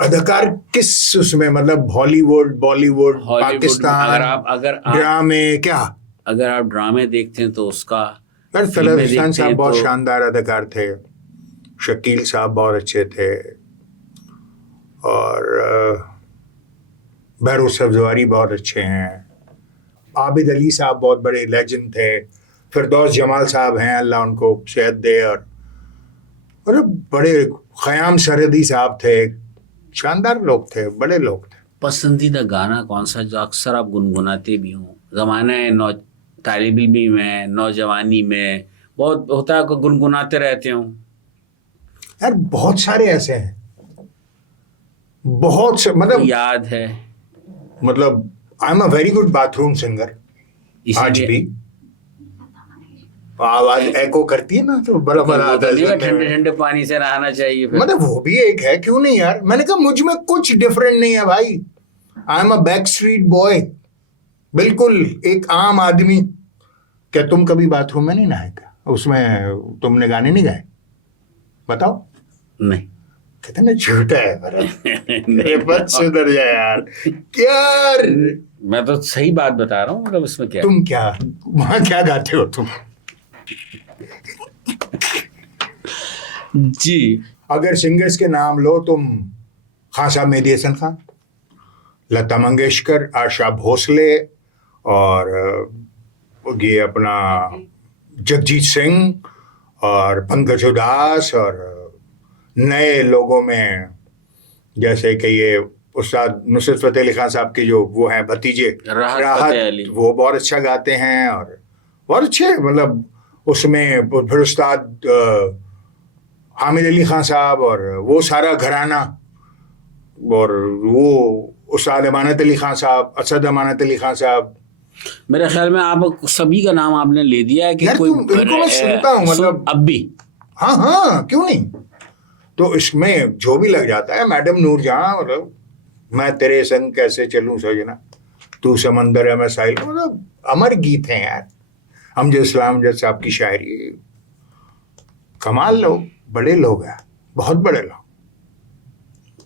اداکار کس اس میں، مطلب ہالی ووڈ، بالی ووڈ، پاکستان، ڈرامے؟ کیا اگر آپ ڈرامے دیکھتے ہیں تو اس کا فیض حسین صاحب بہت شاندار اداکار تھے، شکیل صاحب بہت اچھے تھے، اور بہروز سبزواری بہت اچھے ہیں، عابد علی صاحب بہت بڑے لیجنڈ تھے، فردوس جمال صاحب ہیں، اللہ ان کو صحت دے، اور بڑے خیام سرحدی صاحب تھے، شاندار لوگ تھے، بڑے لوگ تھے۔ پسندیدہ گانا کون سا جو اکثر آپ گنگناتے بھی ہوں؟ زمانہ طالب علمی میں، نوجوانی میں بہت ہوتا ہے کہ گنگناتے رہتے ہوں؟ یار بہت سارے ایسے ہیں، بہت سے، مطلب یاد ہے، مطلب آئی am a very good bath room singer, آج بھی آواز ایکو کرتی ہے نا تو بڑا بڑا آتا ہے، ٹھنڈے ٹھنڈے پانی سے نہانا چاہیے۔ مطلب وہ بھی ایک ہے، کیوں نہیں یار؟ میں نے کہا مجھ میں کچھ ڈفرینٹ نہیں ہے بھائی، I am a Backstreet boy, بالکل ایک عام آدمی۔ کیا تم کبھی باتھ روم میں نہیں نہائے تھے؟ اس میں تم نے گانے نہیں گائے؟ بتاؤ۔ نہیں، کتنا جھوٹا ہے، میرے بس سدھر جائے یار۔ میں تو صحیح بات بتا رہا ہوں، مطلب اس میں کیا تم کیا وہاں کیا گاتے ہو تم؟ جی، اگر سنگرز کے نام لو تم، خان صاحب مہدی حسن خان، لتا منگیشکر، آشا بھوسلے، اور یہ اپنا جگجیت سنگھ اور پنکج اداس، اور نئے لوگوں میں جیسے کہ یہ استاد نصرت فتح علی خان صاحب کے جو وہ ہیں بھتیجے راحت، وہ بہت اچھا گاتے ہیں اور بہت اچھے، مطلب اس میں پھر استاد حامد علی خان صاحب اور وہ سارا گھرانہ، اور وہ استاد امانت علی خان صاحب، اسد امانت علی خان صاحب۔ میرے خیال میں آپ سبھی کا نام آپ نے لے دیا ہے کہ کوئی ان کو میں سنتا ہوں، مطلب اب بھی۔ ہاں کیوں نہیں؟ تو اس میں جو بھی لگ جاتا ہے، میڈم نور جہاں، مطلب میں تیرے سنگ کیسے چلوں سجنا، تو سمندر ہے میں ساحل، مطلب امر گیت ہیں یار۔ امجد اسلام جج صاحب کی شاعری، کمال لوگ، بڑے لوگ ہیں، بہت بڑے لوگ۔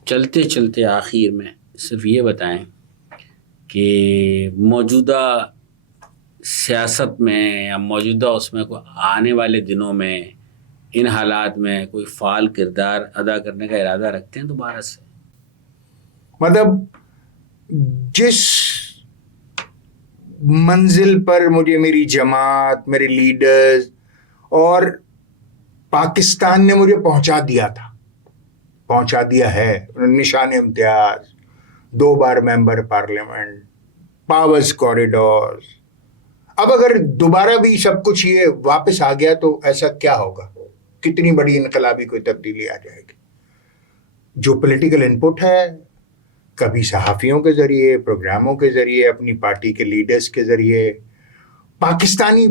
چلتے چلتے آخر میں صرف یہ بتائیں کہ موجودہ سیاست میں یا موجودہ اس میں کوئی آنے والے دنوں میں ان حالات میں کوئی فعال کردار ادا کرنے کا ارادہ رکھتے ہیں دوبارہ سے؟ مطلب جس منزل پر مجھے میری جماعت، میرے لیڈرز اور پاکستان نے مجھے پہنچا دیا ہے، نشان امتیاز، 2 بار ممبر پارلیمنٹ، پاورز کوریڈورز، اب اگر دوبارہ بھی سب کچھ یہ واپس آ گیا تو ایسا کیا ہوگا؟ کتنی بڑی انقلابی کوئی تبدیلی آ جائے گی؟ جو پولیٹیکل انپٹ ہے، کبھی صحافیوں کے ذریعے، پروگراموں کے ذریعے، اپنی پارٹی کے لیڈرز کے ذریعے، پاکستانی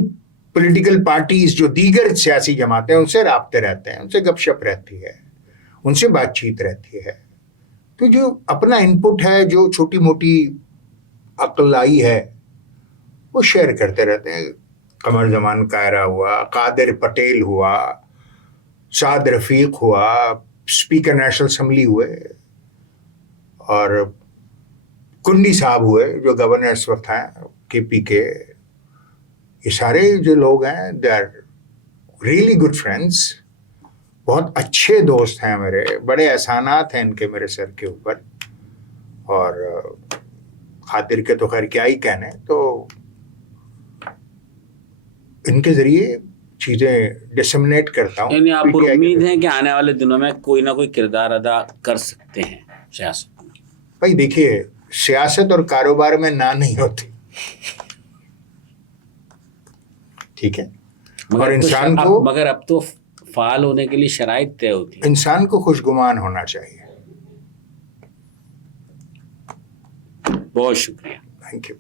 پولیٹیکل پارٹیز جو دیگر سیاسی جماعتیں ان سے رابطے رہتے ہیں، ان سے گپ شپ رہتی ہے، ان سے بات چیت رہتی ہے، تو جو اپنا انپٹ ہے، جو چھوٹی موٹی عقل آئی ہے، وہ شیئر کرتے رہتے ہیں. قمر زمان کائرہ ہوا، قادر پٹیل ہوا، سعد رفیق ہوا، اسپیکر نیشنل اسمبلی ہوئے، اور کنڈی صاحب ہوئے جو گورنر اس وقت ہیں KP کے. یہ سارے جو لوگ ہیں they are really good friends, بہت اچھے دوست ہیں میرے، بڑے احسانات ہیں ان کے میرے سر کے اوپر، اور خاطر کے تو خیر کیا ہی کہنے. تو ان کے ذریعے چیزیں ڈسمنیٹ کرتا ہوں. یعنی آپ پر امید ہیں کہ آنے والے دنوں میں کوئی نہ کوئی کردار ادا کر سکتے ہیں سیاست میں؟ بھائی دیکھیے، سیاست اور کاروبار میں نہ نہیں ہوتی، ٹھیک ہے، اور انسان کو، مگر اب تو فعال ہونے کے لیے شرائط طے ہوتی ہے. انسان کو خوشگمان ہونا چاہیے. بہت شکریہ. Thank you.